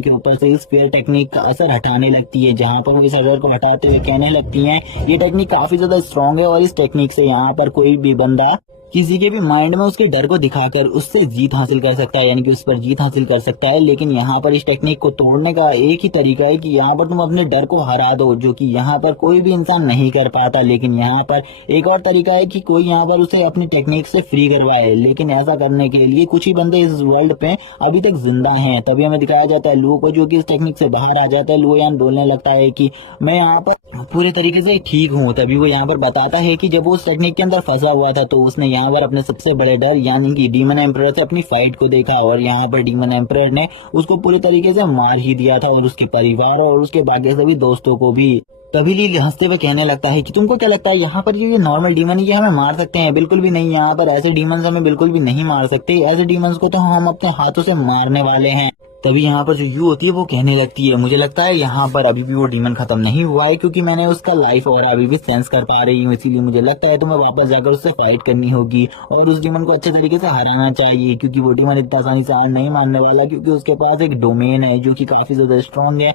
के ऊपर से इस फेयर टेक्निक का असर हटाने लगती है, जहाँ पर वो इस असर को हटाते हुए कहने लगती है ये टेक्निक काफी ज्यादा स्ट्रॉन्ग है और इस टेक्निक से यहाँ पर कोई भी बंदा किसी के भी माइंड में उसके डर को दिखाकर उससे जीत हासिल कर सकता है, यानी कि उस पर जीत हासिल कर सकता है। लेकिन यहाँ पर इस टेक्निक को तोड़ने का एक ही तरीका है कि यहाँ पर तुम अपने डर को हरा दो, जो कि यहाँ पर कोई भी इंसान नहीं कर पाता। लेकिन यहाँ पर एक और तरीका है कि कोई यहाँ पर उसे अपनी टेक्निक से फ्री करवाए, लेकिन ऐसा करने के लिए कुछ ही बंदे इस वर्ल्ड पे अभी तक जिंदा हैं। तभी हमें दिखाया जाता है लुओ को, जो कि इस टेक्निक से बाहर आ जाता है। लुओ यान बोलने लगता है कि मैं यहाँ पर पूरे तरीके से ठीक हूँ। तभी वो यहाँ पर बताता है कि जब वो उस टेक्निक के अंदर फंसा हुआ था तो उसने यहाँ पर अपने सबसे बड़े डर यानी कि डीमन एम्परर से अपनी फाइट को देखा और यहाँ पर डीमन एम्परर ने उसको पूरी तरीके से मार ही दिया था और उसके परिवार और उसके बाकी सभी दोस्तों को भी। तभी ली हंसते हुए कहने लगता है कि तुमको क्या लगता है यहाँ पर ये नॉर्मल डीमन ये हमें मार सकते हैं? बिल्कुल भी नहीं, यहाँ पर ऐसे डीमंस हमें बिल्कुल भी नहीं मार सकते, ऐसे डीमंस को तो हम अपने हाथों से मारने वाले हैं। तभी यहाँ पर जो यू होती है वो कहने लगती है मुझे लगता है यहाँ पर अभी भी वो डीमन खत्म नहीं हुआ है, क्योंकि मैंने उसका लाइफ और अभी भी सेंस कर पा रही हूँ, इसीलिए मुझे लगता है तुम्हें वापस जाकर उससे फाइट करनी होगी और उस डीमन को अच्छे तरीके से हराना चाहिए, क्योंकि वो डीमन इतना आसानी से हार नहीं मानने वाला, क्योंकि उसके पास एक डोमेन है जो कि काफी ज्यादा स्ट्रॉन्ग है।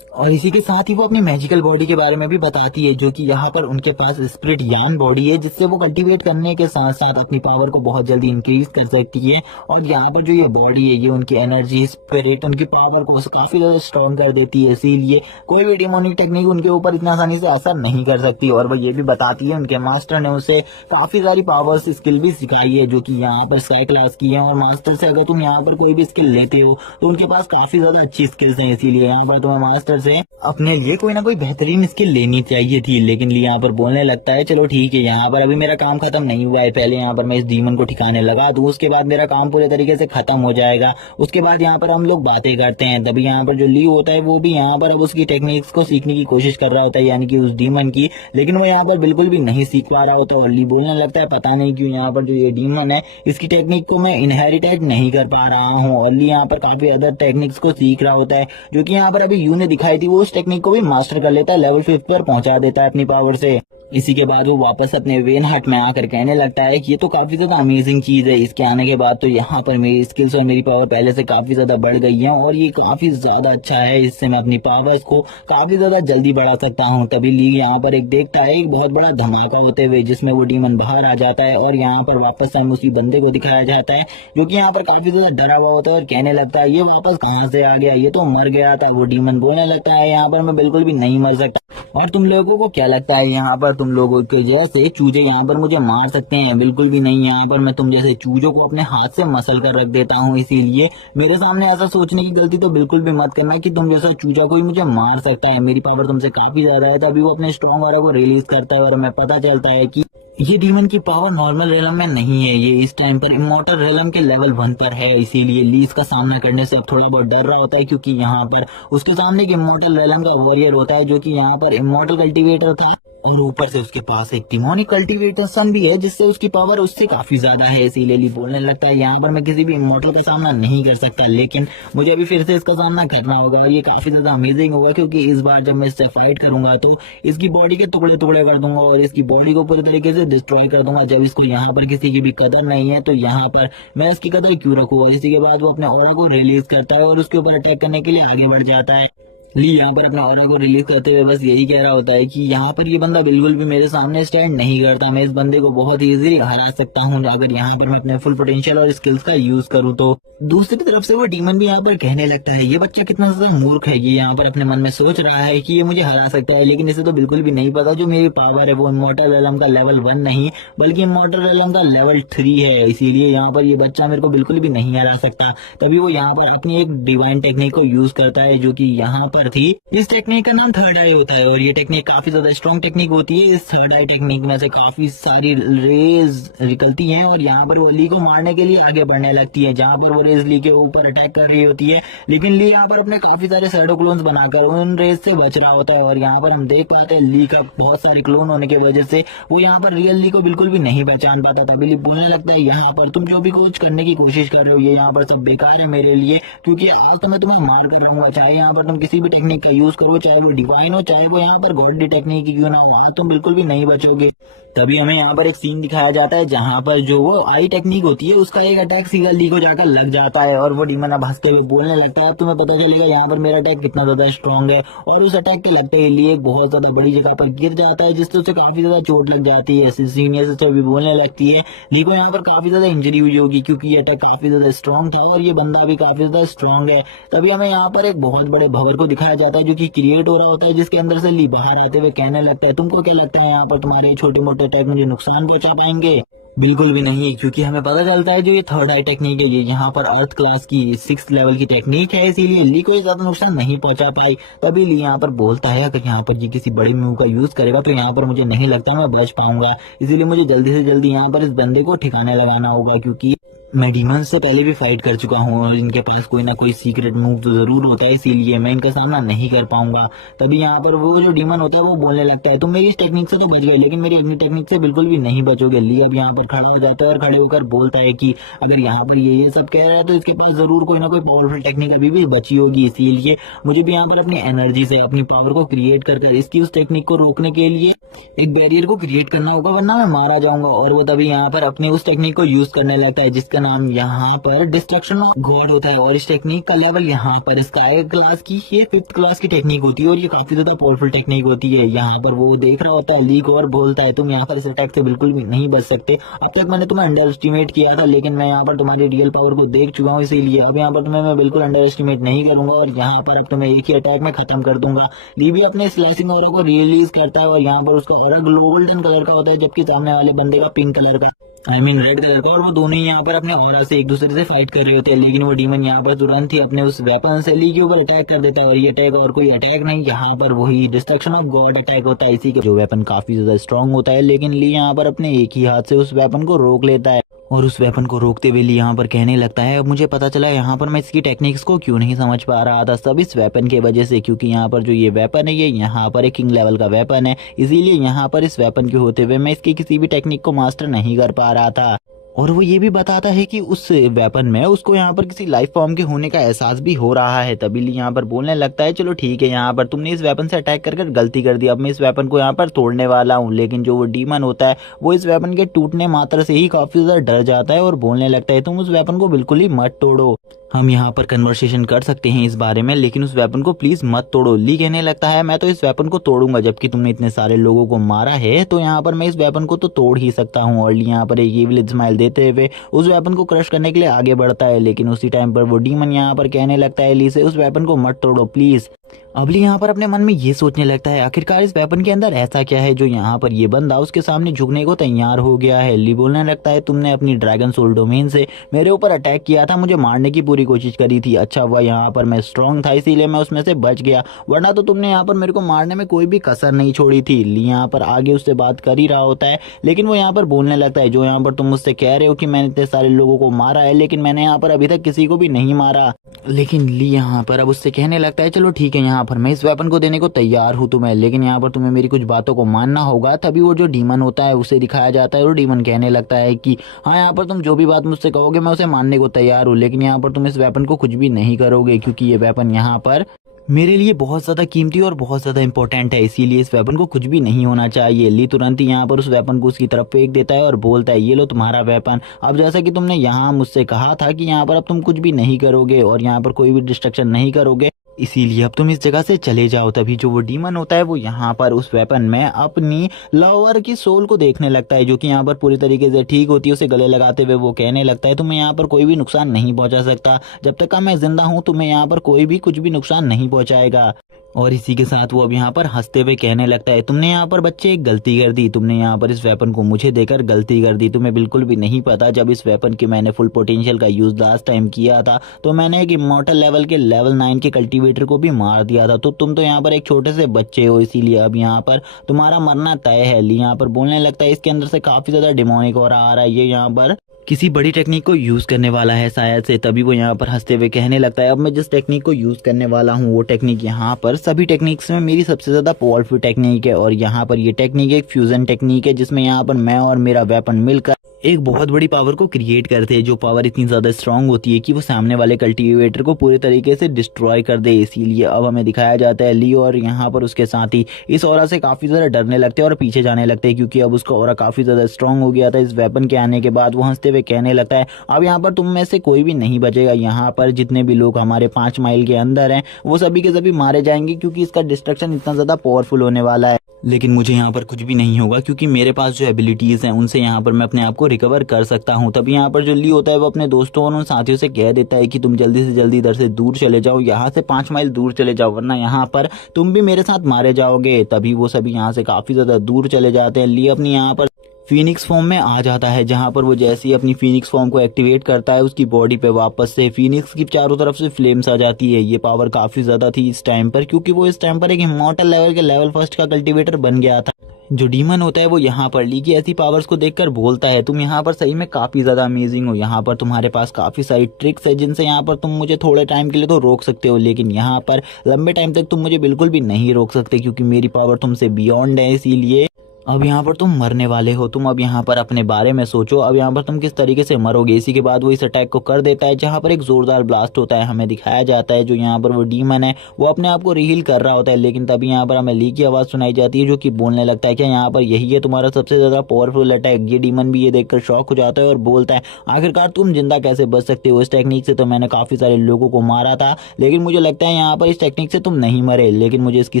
और इसी के साथ ही वो अपनी मैजिकल बॉडी के बारे में भी बताती है, जो कि यहाँ पर उनके पास स्पिरिट यान बॉडी है, जिससे वो कल्टीवेट करने के साथ साथ अपनी पावर को बहुत जल्दी इंक्रीज कर सकती है। और यहाँ पर जो ये बॉडी है ये उनकी एनर्जी स्पिरिट उनकी पावर को काफी ज्यादा स्ट्रॉन्ग कर देती है, इसीलिए कोई भी डिमोनिक टेक्निक उनके ऊपर इतना आसानी से असर नहीं कर सकती। और वो ये भी बताती है उनके मास्टर ने उसे काफी सारी पावर्स स्किल भी सिखाई है, जो कि यहाँ पर स्काई क्लास की है। और मास्टर से अगर तुम यहाँ पर कोई भी स्किल लेते हो तो उनके पास काफी ज्यादा अच्छी स्किल्स हैं, इसीलिए यहाँ पर तुम्हें मास्टर से अपने लिए कोई ना कोई बेहतरीन स्किल लेनी चाहिए थी। लेकिन ली यहाँ पर बोलने लगता है चलो ठीक है, यहाँ पर अभी मेरा काम खत्म नहीं हुआ है, पहले यहाँ पर मैं इस डीमन को ठिकाने लगा दूं, उसके बाद मेरा काम पूरे तरीके से खत्म हो जाएगा, उसके बाद यहाँ पर हम लोग बातें करते हैं। तभी यहाँ पर जो ली होता है वो भी यहाँ पर अब उसकी टेक्निक्स को सीखने की कोशिश कर रहा होता है, यानी कि उस डीमन की, लेकिन वो यहाँ पर बिल्कुल भी नहीं सीख पा रहा होता। और ली बोलने लगता है पता नहीं क्यों यहाँ पर जो ये डीमन है इसकी टेक्निक को मैं इनहेरिटेट नहीं कर पा रहा हूँ। और ली यहाँ पर काफी अदर टेक्निक्स को सीख रहा होता है, जो कि यहाँ पर अभी यू ने दिखाई थी, वो उस टेक्निक को भी मास्टर कर लेता है, लेवल 5 पर पहुंचा देता है अपनी पावर से। इसी के बाद वो वापस अपने वेन हट में आकर कहने लगता है कि ये तो काफी ज्यादा अमेजिंग चीज है। इसके आने के बाद तो यहाँ पर मेरी स्किल्स और मेरी पावर पहले से काफी ज्यादा बढ़ गई है और ये काफी ज्यादा अच्छा है। इससे मैं अपनी पावर्स को काफी ज्यादा जल्दी बढ़ा सकता हूँ। तभी ली यहाँ पर एक देखता है एक बहुत बड़ा धमाका होते हुए, जिसमें वो डीमन बाहर आ जाता है और यहाँ पर वापस हम उसी बंदे को दिखाया जाता है जो कि यहाँ पर काफी ज्यादा डरा हुआ होता है और कहने लगता है ये वापस कहाँ से आ गया, ये तो मर गया था। वो डीमन बोलने लगता है यहाँ पर मैं बिल्कुल भी नहीं मर सकता। और तुम लोगों को क्या लगता है यहाँ पर तुम लोगों के जैसे चूजे यहाँ पर मुझे मार सकते हैं? बिल्कुल भी नहीं। यहाँ पर मैं तुम जैसे चूजों को अपने हाथ से मसल कर रख देता हूँ। इसीलिए मेरे सामने ऐसा सोचने की गलती तो बिल्कुल भी मत करना कि तुम जैसा चूजा कोई मुझे मार सकता है। मेरी पावर तुमसे काफी ज्यादा है। तभी वो अपने स्ट्रॉन्ग वाला को रिलीज करता है और हमें पता चलता है कि ये डीमन की पावर नॉर्मल रेलम में नहीं है, ये इस टाइम पर इमॉर्टल रेलम के लेवल 1 पर है। इसीलिए लीज का सामना करने से अब थोड़ा बहुत डर रहा होता है, क्योंकि यहाँ पर उसके सामने एक इमॉर्टल रेलम का वॉरियर होता है जो कि यहाँ पर इमॉर्टल कल्टीवेटर था और ऊपर से उसके पास एक डिमोनिक कल्टीवेटर सन भी है जिससे उसकी पावर उससे काफी ज्यादा है। इसीलिए ली बोलने लगता है यहाँ पर मैं किसी भी इमॉर्टल का सामना नहीं कर सकता, लेकिन मुझे अभी फिर से इसका सामना करना होगा और ये काफी ज्यादा अमेजिंग होगा, क्योंकि इस बार जब मैं इससे फाइट करूंगा तो इसकी बॉडी के टुकड़े टुकड़े कर दूंगा और इसकी बॉडी को पूरी तरीके से डिस्ट्रॉय कर दूंगा। जब इसको यहाँ पर किसी की भी कदर नहीं है तो यहाँ पर मैं इसकी कदर क्यों रखूँ। और इसी के बाद वो अपने ऑरा को रिलीज करता है और उसके ऊपर अटैक करने के लिए आगे बढ़ जाता है। ली यहाँ पर अपने ऑरा को रिलीज करते हुए बस यही कह रहा होता है कि यहाँ पर ये बंदा बिल्कुल भी मेरे सामने स्टैंड नहीं करता। मैं इस बंदे को बहुत इजीली हरा सकता हूँ अगर यहाँ पर मैं अपने फुल पोटेंशियल और स्किल्स का यूज करूँ तो। दूसरी तरफ से वो डीमन भी यहाँ पर कहने लगता है ये बच्चा कितना ज्यादा मूर्ख है। ये यहाँ पर अपने मन में सोच रहा है कि ये मुझे हरा सकता है, लेकिन इसे तो बिल्कुल भी नहीं पता जो मेरी पावर है वो इमॉर्टल रेलम का लेवल 1 नहीं बल्कि इमॉर्टल रेलम का लेवल 3 है। इसीलिए यहाँ पर ये बच्चा मेरे को बिल्कुल भी नहीं हरा सकता। तभी वो यहाँ पर अपनी एक डिवाइन टेक्निक को यूज करता है जो कि यहाँ पर थी। इस टेक्निक का नाम थर्ड आई होता है और ये टेक्निक काफी ज्यादा स्ट्रॉन्ग टेक्निक होती है। इस थर्ड आई टेक्निक में से काफी सारी रेज निकलती हैं और यहाँ पर वो ली को मारने के लिए आगे बढ़ने लगती है। जहाँ पर वो रेज ली के ऊपर अटैक कर रही होती है, लेकिन ली यहाँ पर अपने काफी सारे शैडो क्लोन्स बनाकर उन रेज से बच रहा होता है। और यहाँ पर हम देख पाते हैं ली का बहुत सारे क्लोन होने की वजह से वो यहाँ पर रियल ली को बिल्कुल भी नहीं पहचान पाता। तभी ली बोलने लगता है यहाँ पर तुम जो भी कुछ करने की कोशिश कर रहे हो ये यहाँ पर सब बेकार है मेरे लिए, क्योंकि आज तो मैं तुम्हें मार कर रहूंगा। चाहे यहाँ पर तुम किसी भी टेक्निक का यूज करो, चाहे वो डिवाइन हो चाहे वो यहाँ पर गॉड टेक्निक क्यों ना हो, आज तुम बिल्कुल भी नहीं बचोगे। तभी हमें यहाँ पर एक सीन दिखाया जाता है जहाँ पर जो वो आई टेक्निक होती है उसका एक अटैक सीधा ली को जाकर लग जाता है और वो डीमन अब हंसते हुए बोलने लगता है अब तुम्हें पता चलेगा यहाँ पर मेरा अटैक कितना ज्यादा स्ट्रॉन्ग है। और उस अटैक के लगते ही ली एक बहुत ज्यादा बड़ी जगह पर गिर जाता है जिससे उसे काफी ज्यादा चोट लग जाती है। सीनियर से भी बोलने लगती है ली को यहाँ पर काफी ज्यादा इंजरी हुई होगी क्योंकि ये अटैक काफी ज्यादा स्ट्रॉन्ग था और ये बंदा भी काफी ज्यादा स्ट्रॉन्ग है। तभी हमें यहाँ पर एक बहुत बड़े भवर को दिखाया जाता है जो कि क्रिएट हो रहा होता है, जिसके अंदर से ली बाहर आते हुए कहने लगता है तुमको क्या लगता है यहाँ पर तुम्हारे छोटे मोटे अटैक मुझे नुकसान पहुंचा पाएंगे? बिल्कुल भी नहीं, क्योंकि हमें पता चलता है जो ये थर्ड आई टेक्निक है ये यहाँ पर अर्थ क्लास की 6th लेवल की टेक्निक है, इसीलिए ली को ज्यादा नुकसान नहीं पहुंचा पाई। तभी ली यहाँ पर बोलता है अगर यहाँ पर ये किसी बड़ी मूव का यूज करेगा तो यहाँ पर मुझे नहीं लगता मैं बच पाऊंगा, इसीलिए मुझे जल्दी से जल्दी यहाँ पर इस बंदे को ठिकाने लगाना होगा, क्योंकि मैं डीमन से पहले भी फाइट कर चुका हूँ और इनके पास कोई ना कोई सीक्रेट मूव तो जरूर होता है, इसीलिए मैं इनका सामना नहीं कर पाऊंगा। तभी यहाँ पर वो जो डीमन होता है वो बोलने लगता है तुम मेरी इस टेक्निक से तो बच गए लेकिन मेरी अपनी टेक्निक से बिल्कुल भी नहीं बचोगे। ली अब यहाँ पर खड़ा हो जाता है और खड़े होकर बोलता है कि अगर यहाँ पर ये सब कह रहा है तो इसके पास जरूर कोई ना कोई पावरफुल टेक्निक अभी भी बची होगी, इसीलिए मुझे भी यहाँ पर अपनी एनर्जी से अपनी पावर को क्रिएट कर इसकी उस टेक्निक को रोकने के लिए एक बैरियर को क्रिएट करना होगा, वरना मैं मारा जाऊंगा। और वो तभी यहाँ पर अपनी उस टेक्निक को यूज करने लगता है जिसका नाम यहाँ पर डिस्ट्रक्शन ऑफ गॉड होता है और इस टेक्निक का लेवल यहाँ पर स्काई क्लास की ये 5th क्लास की टेक्निक होती है और ये काफी ज्यादा पावरफुल टेक्निक होती है। यहाँ पर वो देख रहा होता है ली को और बोलता है तुम यहाँ पर इस अटैक से बिल्कुल भी नहीं बच सकते। अब तक मैंने तुम्हें अंडर एस्टिमेट किया था लेकिन मैं यहाँ पर तुम्हारी रियल पावर को देख चुका हूँ, इसीलिए अब यहाँ पर तुम्हें मैं बिल्कुल अंडर एस्टिमेट नहीं करूंगा और यहाँ पर अब तुम्हें एक ही अटैक में खत्म कर दूंगा। ली भी अपने स्लैशिंग ऑरा को रिलीज करता है और यहाँ पर उसका ऑरा गोल्डन कलर का होता है जबकि सामने वाले बंदे का पिंक कलर का रेड कलर का, और वो दोनों ही यहाँ पर अपने ऑरा से एक दूसरे से फाइट कर रहे होते हैं। लेकिन वो डीमन यहाँ पर तुरंत ही अपने उस वेपन से ली के ऊपर अटैक कर देता है और ये अटैक और कोई अटैक नहीं, यहाँ पर वही डिस्ट्रक्शन ऑफ गॉड अटैक होता है। इसी के जो वेपन काफी ज्यादा स्ट्रॉन्ग होता है लेकिन ली यहाँ पर अपने एक ही हाथ से उस वेपन को रोक लेता है और उस वेपन को रोकते हुए ली यहाँ पर कहने लगता है अब मुझे पता चला यहाँ पर मैं इसकी टेक्निक्स को क्यों नहीं समझ पा रहा था, सब इस वेपन के वजह से, क्योंकि यहाँ पर जो ये वेपन है ये यहाँ पर एक किंग लेवल का वेपन है, इसीलिए यहाँ पर इस वेपन के होते हुए मैं इसकी किसी भी टेक्निक को मास्टर नहीं कर पा रहा था। और वो ये भी बताता है कि उस वेपन में उसको यहाँ पर किसी लाइफ फॉर्म के होने का एहसास भी हो रहा है। तभी ली यहाँ पर बोलने लगता है चलो ठीक है, यहाँ पर तुमने इस वेपन से अटैक कर गलती कर दी, अब मैं इस वेपन को यहाँ पर तोड़ने वाला हूँ। लेकिन जो वो डीमन होता है वो इस वेपन के टूटने मात्र से ही काफी ज्यादा डर जाता है और बोलने लगता है तुम उस वेपन को बिल्कुल ही मत तोड़ो, हम यहाँ पर कन्वर्सेशन कर सकते हैं इस बारे में, लेकिन उस वेपन को प्लीज मत तोड़ो। ली कहने लगता है मैं तो इस वेपन को तोड़ूंगा, जबकि तुमने इतने सारे लोगों को मारा है तो यहाँ पर मैं इस वेपन को तो तोड़ ही सकता हूँ। और ली यहाँ पर एक इविल स्माइल देते हुए उस वेपन को क्रश करने के लिए आगे बढ़ता है, लेकिन उसी टाइम पर वो डीमन यहाँ पर कहने लगता है ली से उस वेपन को मत तोड़ो प्लीज। अब ली यहाँ पर अपने मन में ये सोचने लगता है आखिरकार इस वेपन के अंदर ऐसा क्या है जो यहाँ पर ये बंदा उसके सामने झुकने को तैयार हो गया है। ली बोलने लगता है तुमने अपनी ड्रैगन सोल डोमेन से मेरे ऊपर अटैक किया था, मुझे मारने की पूरी कोशिश करी थी। अच्छा हुआ यहाँ पर मैं स्ट्रांग था इसीलिए मैं उसमें से बच गया, वरना तो तुमने यहाँ पर मेरे को मारने में कोई भी कसर नहीं छोड़ी थी। ली यहाँ पर आगे उससे बात कर ही रहा होता है, लेकिन वो यहाँ पर बोलने लगता है जो यहाँ पर तुम मुझसे कह रहे हो कि मैंने इतने सारे लोगों को मारा है, लेकिन मैंने यहाँ पर अभी तक किसी को भी नहीं मारा। लेकिन ली यहाँ पर अब उससे कहने लगता है चलो ठीक है, यहाँ पर मैं इस वेपन को देने को तैयार हूँ तुम्हें, लेकिन यहाँ पर तुम्हें मेरी कुछ बातों को मानना होगा। तभी वो जो डीमन होता है उसे दिखाया जाता है और डीमन कहने लगता है कि हाँ यहाँ पर तुम जो भी बात मुझसे कहोगे मैं उसे मानने को तैयार हूँ, लेकिन यहाँ पर तुम इस वेपन को कुछ भी नहीं करोगे क्योंकि ये वेपन यहाँ पर मेरे लिए बहुत ज्यादा कीमती और बहुत ज्यादा इंपॉर्टेंट है, इसीलिए इस वेपन को कुछ भी नहीं होना चाहिए। ली तुरंत ही यहाँ पर उस वेपन को उसकी तरफ फेंक देता है और बोलता है ये लो तुम्हारा वेपन। अब जैसा कि तुमने यहाँ मुझसे कहा था कि यहाँ पर अब तुम कुछ भी नहीं करोगे और यहाँ पर कोई भी डिस्ट्रक्शन नहीं करोगे, इसीलिए अब तुम इस जगह से चले जाओ। तभी जो वो डीमन होता है वो यहाँ पर उस वेपन में अपनी लवर की सोल को देखने लगता है जो कि यहाँ पर पूरी तरीके से ठीक होती है। उसे गले लगाते हुए वो कहने लगता है तुम्हें यहाँ पर कोई भी नुकसान नहीं पहुंचा सकता, जब तक मैं जिंदा हूँ तुम्हें यहाँ पर कोई भी कुछ भी नुकसान नहीं पहुंचाएगा। और इसी के साथ वो अब यहाँ पर हंसते हुए कहने लगता है तुमने यहाँ पर बच्चे एक गलती कर दी, तुमने यहाँ पर इस वेपन को मुझे देकर गलती कर दी। तुम्हें बिल्कुल भी नहीं पता जब इस वेपन की मैंने फुल पोटेंशियल का यूज लास्ट टाइम किया था तो मैंने एक इमॉर्टल लेवल के लेवल 9 के कल्टीवेटर को भी मार दिया था, तो तुम तो यहाँ पर एक छोटे से बच्चे हो, इसीलिए अब यहाँ पर तुम्हारा मरना तय है। ली यहाँ पर बोलने लगता है इसके अंदर से काफी ज्यादा डिमोनिक और आ रहा है, ये यहाँ पर किसी बड़ी टेक्निक को यूज करने वाला है शायद से। तभी वो यहाँ पर हंसते हुए कहने लगता है अब मैं जिस टेक्निक को यूज करने वाला हूँ वो टेक्निक यहाँ पर सभी टेक्निक्स में मेरी सबसे ज्यादा पावरफुल टेक्निक है, और यहाँ पर ये टेक्निक एक फ्यूजन टेक्निक है जिसमें यहाँ पर मैं और मेरा वेपन मिलकर एक बहुत बड़ी पावर को क्रिएट करते हैं, जो पावर इतनी ज्यादा स्ट्रांग होती है कि वो सामने वाले कल्टीवेटर को पूरे तरीके से डिस्ट्रॉय कर दे। इसीलिए अब हमें दिखाया जाता है ली और यहाँ पर उसके साथ ही इस ऑरा से काफी ज्यादा डरने लगते हैं और पीछे जाने लगते हैं, क्योंकि अब उसका ऑरा काफी ज्यादा स्ट्रांग हो गया था इस वेपन के आने के बाद। वो हंसते हुए कहने लगता है अब यहाँ पर तुम में से कोई भी नहीं बचेगा, यहाँ पर जितने भी लोग हमारे 5 माइल के अंदर हैं वो सभी के सभी मारे जाएंगे, क्योंकि इसका डिस्ट्रक्शन इतना ज्यादा पावरफुल होने वाला है। लेकिन मुझे यहाँ पर कुछ भी नहीं होगा क्योंकि मेरे पास जो एबिलिटीज हैं उनसे यहाँ पर मैं अपने आप को रिकवर कर सकता हूँ। तभी यहाँ पर जो ली होता है वो अपने दोस्तों और उन साथियों से कह देता है कि तुम जल्दी से जल्दी इधर से दूर चले जाओ, यहाँ से 5 माइल दूर चले जाओ, वरना यहाँ पर तुम भी मेरे साथ मारे जाओगे। तभी वो सभी यहाँ से काफी ज्यादा दूर चले जाते हैं। ली अपनी यहाँ पर फीनिक्स फॉर्म में आ जाता है, जहां पर वो जैसे ही अपनी फीनिक्स फॉर्म को एक्टिवेट करता है उसकी बॉडी पे वापस से फीनिक्स की चारों तरफ से फ्लेम्स आ जाती है। ये पावर काफी ज्यादा थी इस टाइम पर, क्योंकि वो इस टाइम पर एक इमॉर्टल लेवल के लेवल 1 का कल्टीवेटर बन गया था। जो डीमन होता है वो यहाँ पर ली की ऐसी पावर्स को देखकर बोलता है तुम यहाँ पर सही में काफी ज्यादा अमेजिंग हो, यहाँ पर तुम्हारे पास काफी सारी ट्रिक्स है जिनसे यहाँ पर तुम मुझे थोड़े टाइम के लिए तो रोक सकते हो, लेकिन यहाँ पर लंबे टाइम तक तुम मुझे बिल्कुल भी नहीं रोक सकते, क्योंकि मेरी पावर तुमसे बियॉन्ड है। इसीलिए अब यहाँ पर तुम मरने वाले हो, तुम अब यहाँ पर अपने बारे में सोचो, अब यहाँ पर तुम किस तरीके से मरोगे। इसी के बाद वो इस अटैक को कर देता है, जहाँ पर एक जोरदार ब्लास्ट होता है। हमें दिखाया जाता है जो यहाँ पर वो डीमन है वो अपने आप को रीहील कर रहा होता है, लेकिन तभी यहाँ पर हमें ली की आवाज सुनाई जाती है जो कि बोलने लगता है कि यहाँ पर यही है तुम्हारा सबसे ज्यादा पावरफुल अटैक। ये डीमन भी ये देखकर शॉक हो जाता है और बोलता है आखिरकार तुम जिंदा कैसे बच सकते हो, इस टेक्निक से तो मैंने काफी सारे लोगों को मारा था, लेकिन मुझे लगता है यहाँ पर इस टेक्निक से तुम नहीं मरे, लेकिन मुझे इसकी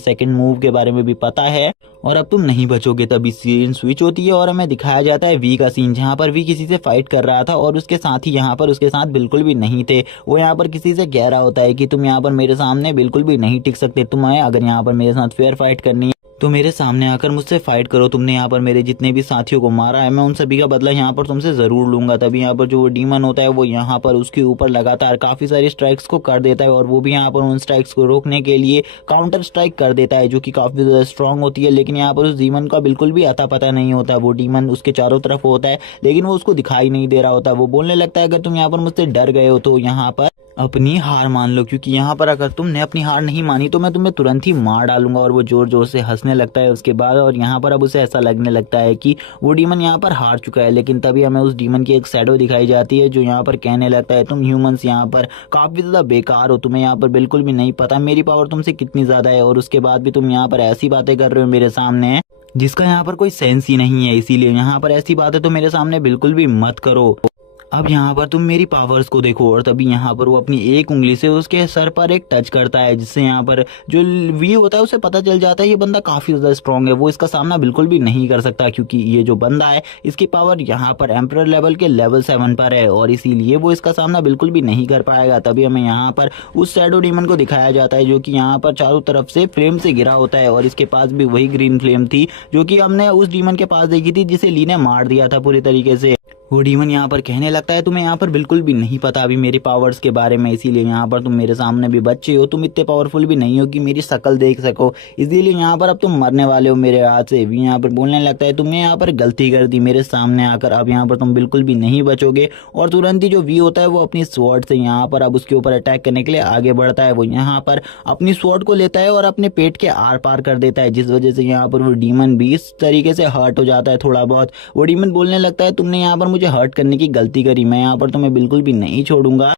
सेकंड मूव के बारे में भी पता है और अब तुम नहीं बचोगे। तभी सीन स्विच होती है और हमें दिखाया जाता है वी का सीन, जहाँ पर वी किसी से फाइट कर रहा था और उसके साथ ही यहाँ पर उसके साथ बिल्कुल भी नहीं थे। वो यहाँ पर किसी से कह रहा होता है कि तुम यहाँ पर मेरे सामने बिल्कुल भी नहीं टिक सकते, तुम्हें अगर यहाँ पर मेरे साथ फेयर फाइट करनी है तो मेरे सामने आकर मुझसे फाइट करो। तुमने यहाँ पर मेरे जितने भी साथियों को मारा है मैं उन सभी का बदला यहाँ पर तुमसे जरूर लूंगा। तभी यहाँ पर जो वो डीमन होता है वो यहाँ पर उसके ऊपर लगातार काफी सारी स्ट्राइक्स को कर देता है और वो भी यहाँ पर उन स्ट्राइक्स को रोकने के लिए काउंटर स्ट्राइक कर देता है, जो कि काफी ज्यादा स्ट्रांग होती है। लेकिन यहाँ पर उस डीमन का बिल्कुल भी अता पता नहीं होता, वो डीमन उसके चारों तरफ होता है लेकिन वो उसको दिखाई नहीं दे रहा होता। वो बोलने लगता है अगर तुम यहाँ पर मुझसे डर गए हो तो यहाँ पर अपनी हार मान लो, क्योंकि यहाँ पर अगर तुमने अपनी हार नहीं मानी तो मैं तुम्हें तुरंत ही मार डालूंगा। और वो जोर जोर से हंसने लगता है उसके बाद, और यहाँ पर अब उसे ऐसा लगने लगता है कि वो डीमन यहाँ पर हार चुका है। लेकिन तभी हमें उस डीमन की एक शैडो दिखाई जाती है जो यहाँ पर कहने लगता है, तुम ह्यूमंस यहाँ पर काफी ज्यादा बेकार हो, तुम्हें यहाँ पर बिल्कुल भी नहीं पता मेरी पावर तुमसे कितनी ज्यादा है, और उसके बाद भी तुम यहाँ पर ऐसी बातें कर रहे हो मेरे सामने जिसका यहाँ पर कोई सेंस ही नहीं है। इसीलिए यहाँ पर ऐसी बातें तो मेरे सामने बिल्कुल भी मत करो। अब यहाँ पर तुम मेरी पावर्स को देखो। और तभी यहाँ पर वो अपनी एक उंगली से उसके सर पर एक टच करता है, जिससे यहाँ पर जो वी होता है उसे पता चल जाता है ये बंदा काफी ज्यादा स्ट्रांग है, वो इसका सामना बिल्कुल भी नहीं कर सकता, क्योंकि ये जो बंदा है इसकी पावर यहाँ पर एम्परर लेवल के लेवल 7 पर है, और इसीलिए वो इसका सामना बिल्कुल भी नहीं कर पाएगा। तभी हमें यहाँ पर उस शैडो डीमन को दिखाया जाता है जो कि यहाँ पर चारों तरफ से फ्लेम से घिरा होता है, और इसके पास भी वही ग्रीन फ्लेम थी जो कि हमने उस डीमन के पास देखी थी जिसे ली ने मार दिया था पूरी तरीके से। वो डीमन यहाँ पर कहने लगता है, तुम्हें यहाँ पर बिल्कुल भी नहीं पता अभी मेरी पावर्स के बारे में, इसीलिए यहाँ पर तुम मेरे सामने भी बच्चे हो, तुम इतने पावरफुल भी नहीं हो कि मेरी शक्ल देख सको, इसीलिए यहाँ पर अब तुम मरने वाले हो मेरे हाथ से। भी यहाँ पर बोलने लगता है, तुमने यहाँ पर गलती कर दी मेरे सामने आकर, अब यहाँ पर तुम बिल्कुल भी नहीं बचोगे। और तुरंत ही जो वी होता है वो अपनी स्वॉर्ड से यहाँ पर अब उसके ऊपर अटैक करने के लिए आगे बढ़ता है। वो यहाँ पर अपनी स्वॉर्ड को लेता है और अपने पेट के आर पार कर देता है, जिस वजह से यहाँ पर वो डीमन भी इस तरीके से हर्ट हो जाता है थोड़ा बहुत। वो डीमन बोलने लगता है, तुमने यहाँ पर मुझे हर्ट करने की गलती करी, मैं यहाँ पर तुम्हें बिल्कुल भी नहीं छोड़ूंगा,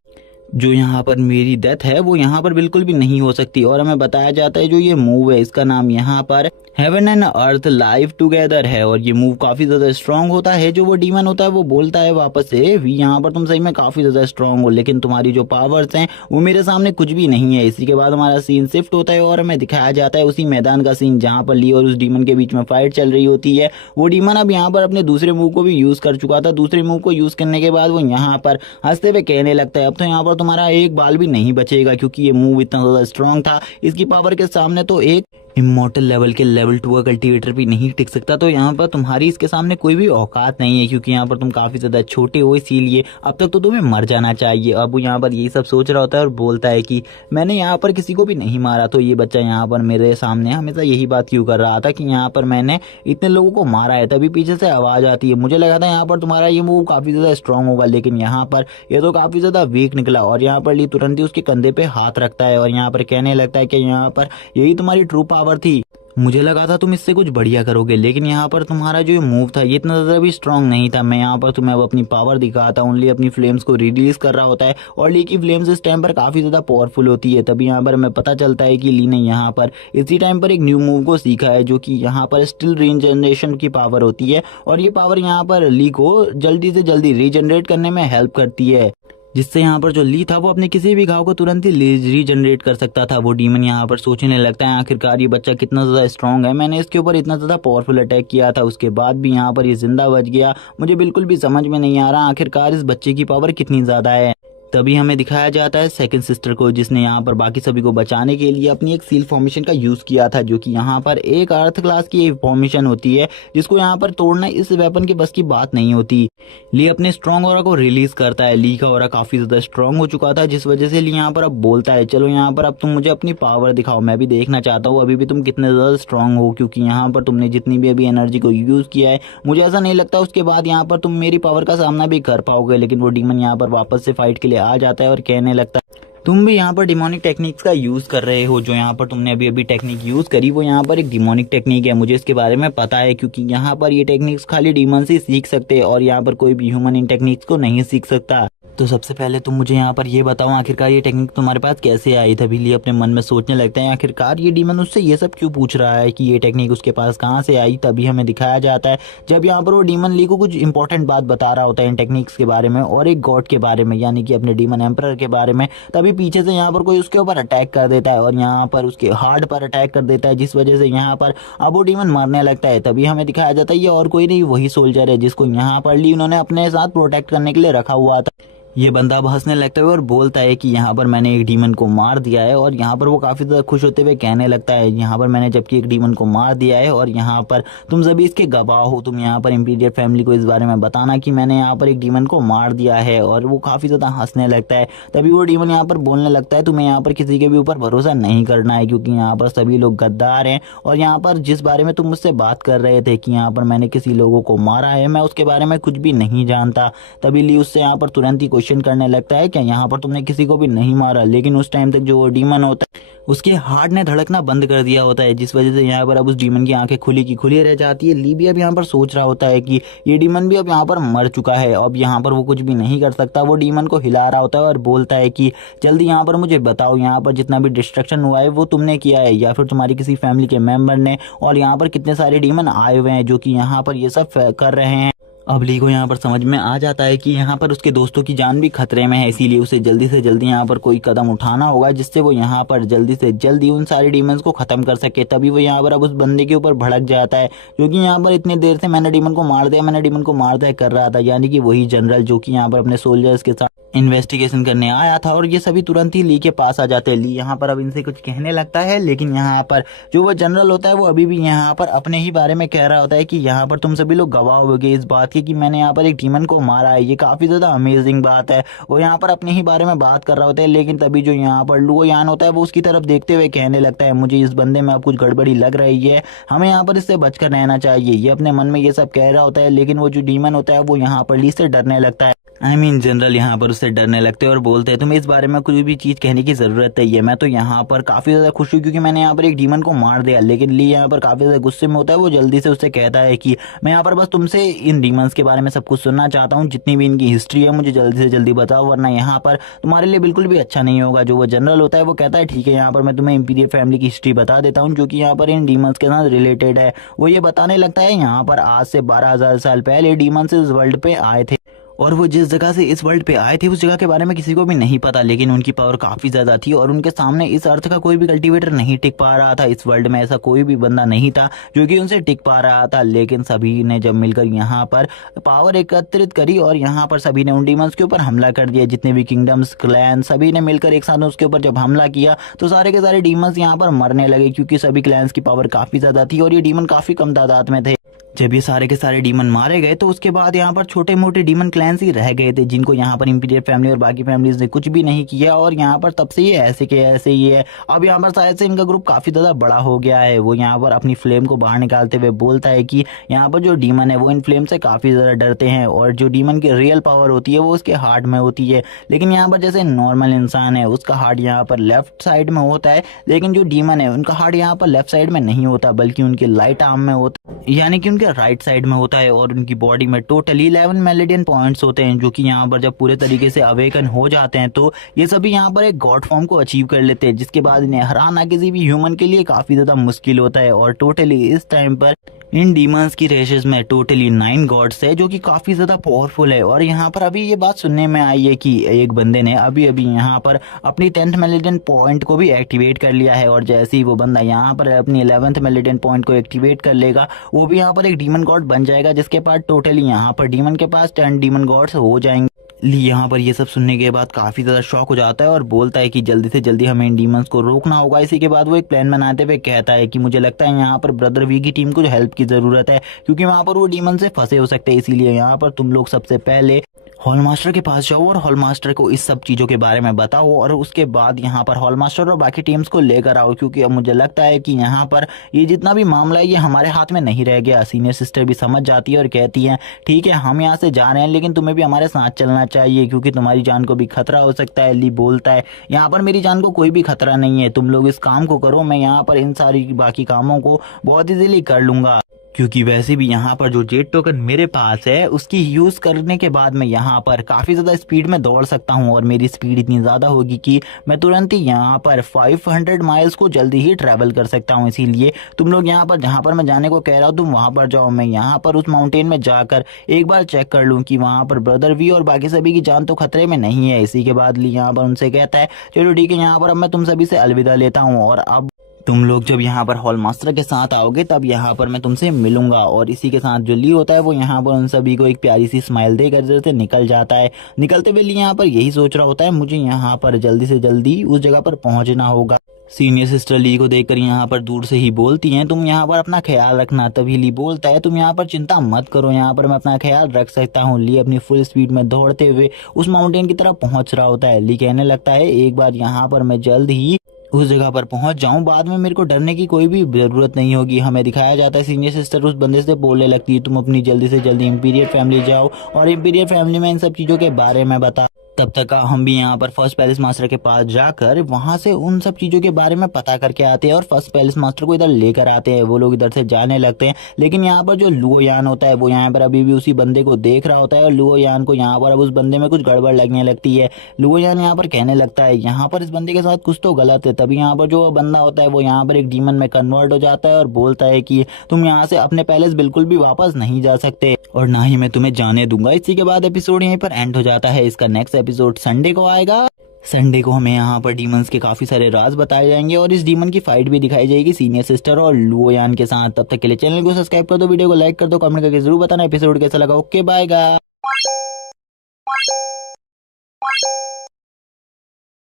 जो यहाँ पर मेरी डेथ है वो यहाँ पर बिल्कुल भी नहीं हो सकती। और हमें बताया जाता है जो ये मूव है इसका नाम यहाँ पर heaven and earth live together है, और ये मूव काफी ज्यादा स्ट्रांग होता है। जो वो डीमन होता है वो बोलता है वापस से, यहाँ पर तुम सही में काफी ज्यादा स्ट्रांग हो, लेकिन तुम्हारी जो पावर्स हैं वो मेरे सामने कुछ भी नहीं है। इसी के बाद हमारा सीन शिफ्ट होता है और हमें दिखाया जाता है उसी मैदान का सीन जहाँ पर ली और उस डीमन के बीच में फाइट चल रही होती है। वो डीमन अब यहाँ पर अपने दूसरे मूव को भी यूज कर चुका था। दूसरे मूव को यूज करने के बाद वो यहाँ पर हंसते हुए कहने लगता है, अब तो यहाँ पर तुम्हारा एक बाल भी नहीं बचेगा, क्योंकि ये मूव इतना ज्यादा स्ट्रांग था, इसकी पावर के सामने तो एक इमोर्टल लेवल के लेवल 2 का कल्टीवेटर भी नहीं टिक सकता। तो यहाँ पर तुम्हारी इसके सामने कोई भी औकात नहीं है, क्योंकि यहाँ पर तुम काफी ज्यादा छोटे हो, इसीलिए अब तक तो तुम्हें मर जाना चाहिए। अब यहाँ पर यही सब सोच रहा होता है और बोलता है कि मैंने यहाँ पर किसी को भी नहीं मारा। तो ये बच्चा यहाँ पर मेरे सामने हमेशा यही बात क्यों कर रहा था कि यहाँ पर मैंने इतने लोगों को मारा है। तभी पीछे से आवाज आती है, मुझे लगा था यहाँ पर तुम्हारा ये मूव काफी ज्यादा स्ट्रांग होगा, लेकिन यहाँ पर ये तो काफी ज्यादा वीक निकला। और यहाँ पर ली तुरंत ही उसके कंधे पे हाथ रखता है और यहाँ पर कहने लगता है कि यहाँ पर यही तुम्हारी ट्रू पावर थी, मुझे लगा था तुम इससे कुछ बढ़िया करोगे, लेकिन यहाँ पर तुम्हारा जो मूव था ये इतना ज़्यादा भी स्ट्रांग नहीं था। मैं यहाँ पर तुम्हें अब अपनी पावर दिखाता हूँ। ली अपनी फ्लेम्स को रिलीज कर रहा होता है और ली की फ्लेम्स इस टाइम पर काफ़ी ज़्यादा पावरफुल होती है। तभी यहाँ पर हमें पता चलता है कि ली ने यहाँ पर इसी टाइम पर एक न्यू मूव को सीखा है, जो कि यहाँ पर स्टिल रीजनरेशन की पावर होती है, और ये पावर यहाँ पर ली को जल्दी से जल्दी रीजनरेट करने में हेल्प करती है, जिससे यहाँ पर जो ली था वो अपने किसी भी घाव को तुरंत ही रीजनरेट कर सकता था। वो डीमन यहाँ पर सोचने लगता है, आखिरकार ये बच्चा कितना ज़्यादा स्ट्रांग है, मैंने इसके ऊपर इतना ज़्यादा पावरफुल अटैक किया था, उसके बाद भी यहाँ पर ये जिंदा बच गया। मुझे बिल्कुल भी समझ में नहीं आ रहा आखिरकार इस बच्चे की पावर कितनी ज़्यादा है। तभी हमें दिखाया जाता है सेकंड सिस्टर को, जिसने यहाँ पर बाकी सभी को बचाने के लिए अपनी एक सील फॉर्मेशन का यूज किया था, जो कि यहाँ पर एक अर्थ क्लास की फॉर्मेशन होती है, जिसको यहाँ पर तोड़ना इस वेपन के बस की बात नहीं होती। ली अपने स्ट्रॉन्ग ऑरा को रिलीज करता है। ली का ऑरा काफी ज्यादा स्ट्रॉन्ग हो चुका था, जिस वजह से ली यहाँ पर अब बोलता है, चलो यहाँ पर अब तुम मुझे अपनी पावर दिखाओ, मैं भी देखना चाहता हूँ अभी भी तुम कितने ज्यादा स्ट्रांग हो, क्योंकि यहाँ पर तुमने जितनी भी अभी एनर्जी को यूज किया है मुझे ऐसा नहीं लगता उसके बाद यहाँ पर तुम मेरी पावर का सामना भी कर पाओगे। लेकिन वो डीमन यहाँ पर वापस से फाइट के लिए आ जाता है और कहने लगता है, तुम भी यहाँ पर डिमोनिक टेक्निक्स का यूज कर रहे हो। जो यहाँ पर तुमने अभी अभी टेक्निक यूज करी वो यहाँ पर एक डिमोनिक टेक्निक है, मुझे इसके बारे में पता है, क्योंकि यहाँ पर ये टेक्निक्स खाली डीमन से सीख सकते हैं और यहाँ पर कोई भी ह्यूमन इन टेक्निक्स को नहीं सीख सकता। तो सबसे पहले तुम मुझे यहाँ पर ये बताओ आखिरकार ये टेक्निक तुम्हारे पास कैसे आई। तभी ली अपने मन में सोचने लगता है, आखिरकार ये डीमन उससे ये सब क्यों पूछ रहा है कि ये टेक्निक उसके पास कहाँ से आई। तभी हमें दिखाया जाता है जब यहाँ पर वो डीमन ली को कुछ इंपॉर्टेंट बात बता रहा होता है इन टेक्निक्स के बारे में और एक गॉड के बारे में, यानी कि अपने डीमन एम्परर के बारे में। तभी पीछे से यहाँ पर कोई उसके ऊपर अटैक कर देता है और यहाँ पर उसके हार्ट पर अटैक कर देता है, जिस वजह से यहाँ पर अब वो डीमन मरने लगता है। तभी हमें दिखाया जाता है ये और कोई नहीं वही सोल्जर है जिसको यहाँ पर ली उन्होंने अपने साथ प्रोटेक्ट करने के लिए रखा हुआ था। ये बंदा अब हंसने लगता है और बोलता है कि यहाँ पर मैंने एक डीमन को मार दिया है, और यहाँ पर वो काफी ज्यादा खुश होते हुए कहने लगता है, यहाँ पर मैंने जबकि एक डीमन को मार दिया है और यहाँ पर तुम सभी इसके गवाह हो, तुम यहाँ पर इंपीरियल फैमिली को इस बारे में बताना कि मैंने यहाँ पर एक डीमन को मार दिया है। और वो काफी ज्यादा हंसने लगता है। तभी वो डीमन यहाँ पर बोलने लगता है, तुम्हें यहाँ पर किसी के भी ऊपर भरोसा नहीं करना है, क्योंकि यहाँ पर सभी लोग गद्दार हैं, और यहाँ पर जिस बारे में तुम मुझसे बात कर रहे थे कि यहाँ पर मैंने किसी लोगों को मारा है, मैं उसके बारे में कुछ भी नहीं जानता। तभी ली उससे यहाँ पर तुरंत ही क्वेश्चन करने लगता है क्या यहाँ पर तुमने किसी को भी नहीं मारा, लेकिन उस टाइम तक जो वो डीमन होता है उसके हार्ट ने धड़कना बंद कर दिया होता है, जिस वजह से यहाँ पर अब उस डीमन की आंखें खुली की खुली रह जाती है। ली भी अब यहाँ पर सोच रहा होता है कि ये डीमन भी अब यहाँ पर मर चुका है, अब यहाँ पर वो कुछ भी नहीं कर सकता। वो डीमन को हिला रहा होता है और बोलता है कि जल्दी यहाँ पर मुझे बताओ, यहाँ पर जितना भी डिस्ट्रक्शन हुआ है वो तुमने किया है या फिर तुम्हारी किसी फैमिली के मेंबर ने, और यहाँ पर कितने सारे डीमन आए हुए हैं जो कि यहाँ पर ये सब कर रहे हैं। अब ली को यहाँ पर समझ में आ जाता है कि यहाँ पर उसके दोस्तों की जान भी खतरे में है, इसीलिए उसे जल्दी से जल्दी यहाँ पर कोई कदम उठाना होगा जिससे वो यहाँ पर जल्दी से जल्दी उन सारे डीमंस को खत्म कर सके। तभी वो यहाँ पर अब उस बंदे के ऊपर भड़क जाता है, क्योंकि यहाँ पर इतनी देर से मैंने डीमन को मार दिया कर रहा था, यानी कि वही जनरल जो कि यहाँ पर अपने सोल्जर्स के साथ इन्वेस्टिगेशन करने आया था। और ये सभी तुरंत ही ली के पास आ जाते हैं। ली यहाँ पर अब इनसे कुछ कहने लगता है, लेकिन यहाँ पर जो वो जनरल होता है वो अभी भी यहाँ पर अपने ही बारे में कह रहा होता है कि यहाँ पर तुम सभी लोग गवाह होगे इस बात की कि मैंने यहाँ पर एक डीमन को मारा है, ये काफी ज्यादा अमेजिंग बात है। वो यहाँ पर अपने ही बारे में बात कर रहा होता है, लेकिन तभी जो यहाँ पर लुओ यान होता है वो उसकी तरफ देखते हुए कहने लगता है, मुझे इस बंदे में अब कुछ गड़बड़ी लग रही है, हमें यहाँ पर इससे बचकर रहना चाहिए। ये अपने मन में ये सब कह रहा होता है, लेकिन वो जो डीमन होता है वो यहाँ पर ली से डरने लगता है। जनरल यहाँ पर उससे डरने लगते हैं और बोलते हैं तुम्हें इस बारे में कोई भी चीज कहने की जरूरत नहीं है, मैं तो यहाँ पर काफी ज्यादा खुश हूँ क्योंकि मैंने यहाँ पर एक डीमन को मार दिया। लेकिन ली यहाँ पर काफी ज्यादा गुस्से में होता है, वो जल्दी से उससे कहता है कि मैं यहाँ पर बस तुमसे इन डीमंस के बारे में सब कुछ सुनना चाहता हूँ, जितनी भी इनकी हिस्ट्री है मुझे जल्दी से जल्दी बताओ, वरना यहाँ पर तुम्हारे लिए बिल्कुल भी अच्छा नहीं होगा। जो वो जनरल होता है वो कहता है ठीक है, यहाँ पर मैं तुम्हें इंपीरियल फैमिली की हिस्ट्री बता देता हूँ जो कि यहाँ पर इन डीमंस के साथ रिलेटेड है। वो ये बताने लगता है यहाँ पर आज से 12,000 साल पहले डीमंस इस वर्ल्ड पे आए थे, और वो जिस जगह से इस वर्ल्ड पे आए थे उस जगह के बारे में किसी को भी नहीं पता, लेकिन उनकी पावर काफी ज्यादा थी और उनके सामने इस अर्थ का कोई भी कल्टीवेटर नहीं टिक पा रहा था। इस वर्ल्ड में ऐसा कोई भी बंदा नहीं था जो कि उनसे टिक पा रहा था। लेकिन सभी ने जब मिलकर यहाँ पर पावर एकत्रित करी और यहाँ पर सभी ने उन डीमंस के ऊपर हमला कर दिया, जितने भी किंगडम्स क्लैन सभी ने मिलकर एक साथ उसके ऊपर जब हमला किया तो सारे के सारे डीमंस यहाँ पर मरने लगे, क्योंकि सभी क्लैंस की पावर काफी ज्यादा थी और ये डीमन काफी कम तादाद में थे। जब ये सारे के सारे डीमन मारे गए तो उसके बाद यहाँ पर छोटे मोटे डीमन क्लैंस ही रह गए थे, जिनको यहाँ पर इंपीरियल फैमिली और बाकी फैमिलीज ने कुछ भी नहीं किया, और यहाँ पर तब से ये ऐसे के ऐसे ही है। अब यहाँ पर शायद से इनका ग्रुप काफी ज्यादा बड़ा हो गया है। वो यहाँ पर अपनी फ्लेम को बाहर निकालते हुए बोलता है कि यहाँ पर जो डीमन है वो इन फ्लेम से काफी ज्यादा डरते हैं, और जो डीमन की रियल पावर होती है वो उसके हार्ट में होती है। लेकिन यहाँ पर जैसे नॉर्मल इंसान है उसका हार्ट यहाँ पर लेफ्ट साइड में होता है, लेकिन जो डीमन है उनका हार्ट यहाँ पर लेफ्ट साइड में नहीं होता, बल्कि उनके राइट आर्म में होता, यानी कि उनके राइट साइड में होता है। और उनकी बॉडी में टोटली 11 मेरिडियन पॉइंट्स होते हैं, जो कि यहाँ पर जब पूरे तरीके से अवेकन हो जाते हैं तो ये सभी यहाँ पर एक गॉड फॉर्म को अचीव कर लेते हैं, जिसके बाद इन्हें हराना किसी भी ह्यूमन के लिए काफी ज्यादा मुश्किल होता है। और टोटली इस टाइम पर इन डीमंस की रेसेस में टोटली 9 गॉड्स है, जो कि काफी ज्यादा पावरफुल है। और यहाँ पर अभी ये बात सुनने में आई है कि एक बंदे ने अभी अभी यहाँ पर अपनी 10th मेरिडियन पॉइंट को भी एक्टिवेट कर लिया है, और जैसे ही वो बंदा यहाँ पर अपनी 11th मेरिडियन पॉइंट को एक्टिवेट कर लेगा वो भी यहाँ पर एक डीमन गॉड बन जाएगा, जिसके पास टोटली यहाँ पर डीमन के पास 10 डीमन गॉड्स हो जाएंगे। ली यहाँ पर ये सब सुनने के बाद काफी ज्यादा शॉक हो जाता है और बोलता है कि जल्दी से जल्दी हमें इन डीमंस को रोकना होगा। इसी के बाद वो एक प्लान बनाते हुए कहता है कि मुझे लगता है यहाँ पर ब्रदर वी की टीम को जो हेल्प की जरूरत है, क्योंकि वहां पर वो डीमन से फंसे हो सकते हैं। इसीलिए यहाँ पर तुम लोग सबसे पहले हॉल मास्टर के पास जाओ और हॉल मास्टर को इस सब चीजों के बारे में बताओ, और उसके बाद यहाँ पर हॉल मास्टर और बाकी टीम्स को लेकर आओ, क्योंकि अब मुझे लगता है कि यहाँ पर ये जितना भी मामला है ये हमारे हाथ में नहीं रह गया। सीनियर सिस्टर भी समझ जाती है और कहती है ठीक है हम यहाँ से जा रहे हैं, लेकिन तुम्हें भी हमारे साथ चलना चाहिए क्योंकि तुम्हारी जान को भी खतरा हो सकता है। ली बोलता है यहाँ पर मेरी जान को कोई भी खतरा नहीं है, तुम लोग इस काम को करो, मैं यहाँ पर इन सारी बाकी कामों को बहुत इजीली कर लूंगा, क्योंकि वैसे भी यहाँ पर जो जेट टोकन मेरे पास है उसकी यूज करने के बाद मैं यहाँ पर काफी ज्यादा स्पीड में दौड़ सकता हूँ, और मेरी स्पीड इतनी ज्यादा होगी कि मैं तुरंत ही यहाँ पर 500 माइल्स को जल्दी ही ट्रैवल कर सकता हूँ। इसीलिए तुम लोग यहाँ पर जहाँ पर मैं जाने को कह रहा हूँ तुम वहां पर जाओ, मैं यहाँ पर उस माउंटेन में जाकर एक बार चेक कर लूँ कि वहां पर ब्रदर वी और बाकी सभी की जान तो खतरे में नहीं है। इसी के बाद ली यहाँ पर उनसे कहता है चलो ठीक है, यहाँ पर अब मैं तुम सभी से अलविदा लेता हूँ, और अब तुम लोग जब यहाँ पर हॉल मास्टर के साथ आओगे तब यहाँ पर मैं तुमसे मिलूंगा। और इसी के साथ जो ली होता है वो यहाँ पर उन सभी को एक प्यारी सी स्माइल देकर जैसे निकल जाता है। निकलते हुए ली यहाँ पर यही सोच रहा होता है मुझे यहाँ पर जल्दी से जल्दी उस जगह पर पहुंचना होगा। सीनियर सिस्टर ली को देखकर यहाँ पर दूर से ही बोलती हैं तुम यहाँ पर अपना ख्याल रखना। तभी ली बोलता है तुम यहाँ पर चिंता मत करो, यहाँ पर मैं अपना ख्याल रख सकता हूँ। ली अपनी फुल स्पीड में दौड़ते हुए उस माउंटेन की तरफ पहुंच रहा होता है। ली कहने लगता है एक बार यहाँ पर मैं जल्द ही उस जगह पर पहुंच जाऊं, बाद में मेरे को डरने की कोई भी जरूरत नहीं होगी। हमें दिखाया जाता है सीनियर सिस्टर उस बंदे से बोलने लगती है तुम अपनी जल्दी से जल्दी इंपीरियल फैमिली जाओ और इंपीरियल फैमिली में इन सब चीजों के बारे में बता। तब तक हम भी यहाँ पर फर्स्ट पैलेस मास्टर के पास जाकर वहां से उन सब चीजों के बारे में पता करके आते हैं और फर्स्ट पैलेस मास्टर को इधर लेकर आते हैं। वो लोग इधर से जाने लगते हैं, लेकिन यहाँ पर जो लुओ यान होता है वो यहाँ पर अभी भी उसी बंदे को देख रहा होता है और लुओ यान को यहाँ पर अब उस बंदे में कुछ गड़बड़ लगने लगती है। लुओ यान यहाँ पर कहने लगता है यहाँ पर इस बंदे के साथ कुछ तो गलत है। तभी यहाँ पर जो बंदा होता है वो यहाँ पर एक डीमन में कन्वर्ट हो जाता है और बोलता है कि तुम यहाँ से अपने पैलेस बिल्कुल भी वापस नहीं जा सकते और ना ही मैं तुम्हें जाने दूंगा। इसी के बाद एपिसोड यहीं पर एंड हो जाता है। इसका नेक्स्ट एपिसोड संडे को आएगा। संडे को हमें यहाँ पर डीमंस के काफी सारे राज बताए जाएंगे और इस डीमन की फाइट भी दिखाई जाएगी सीनियर सिस्टर और लुओ यान के साथ। तब तक के लिए चैनल को सब्सक्राइब कर दो, वीडियो को लाइक कर दो, कमेंट करके जरूर बताना एपिसोड कैसा लगा। Okay bye guys.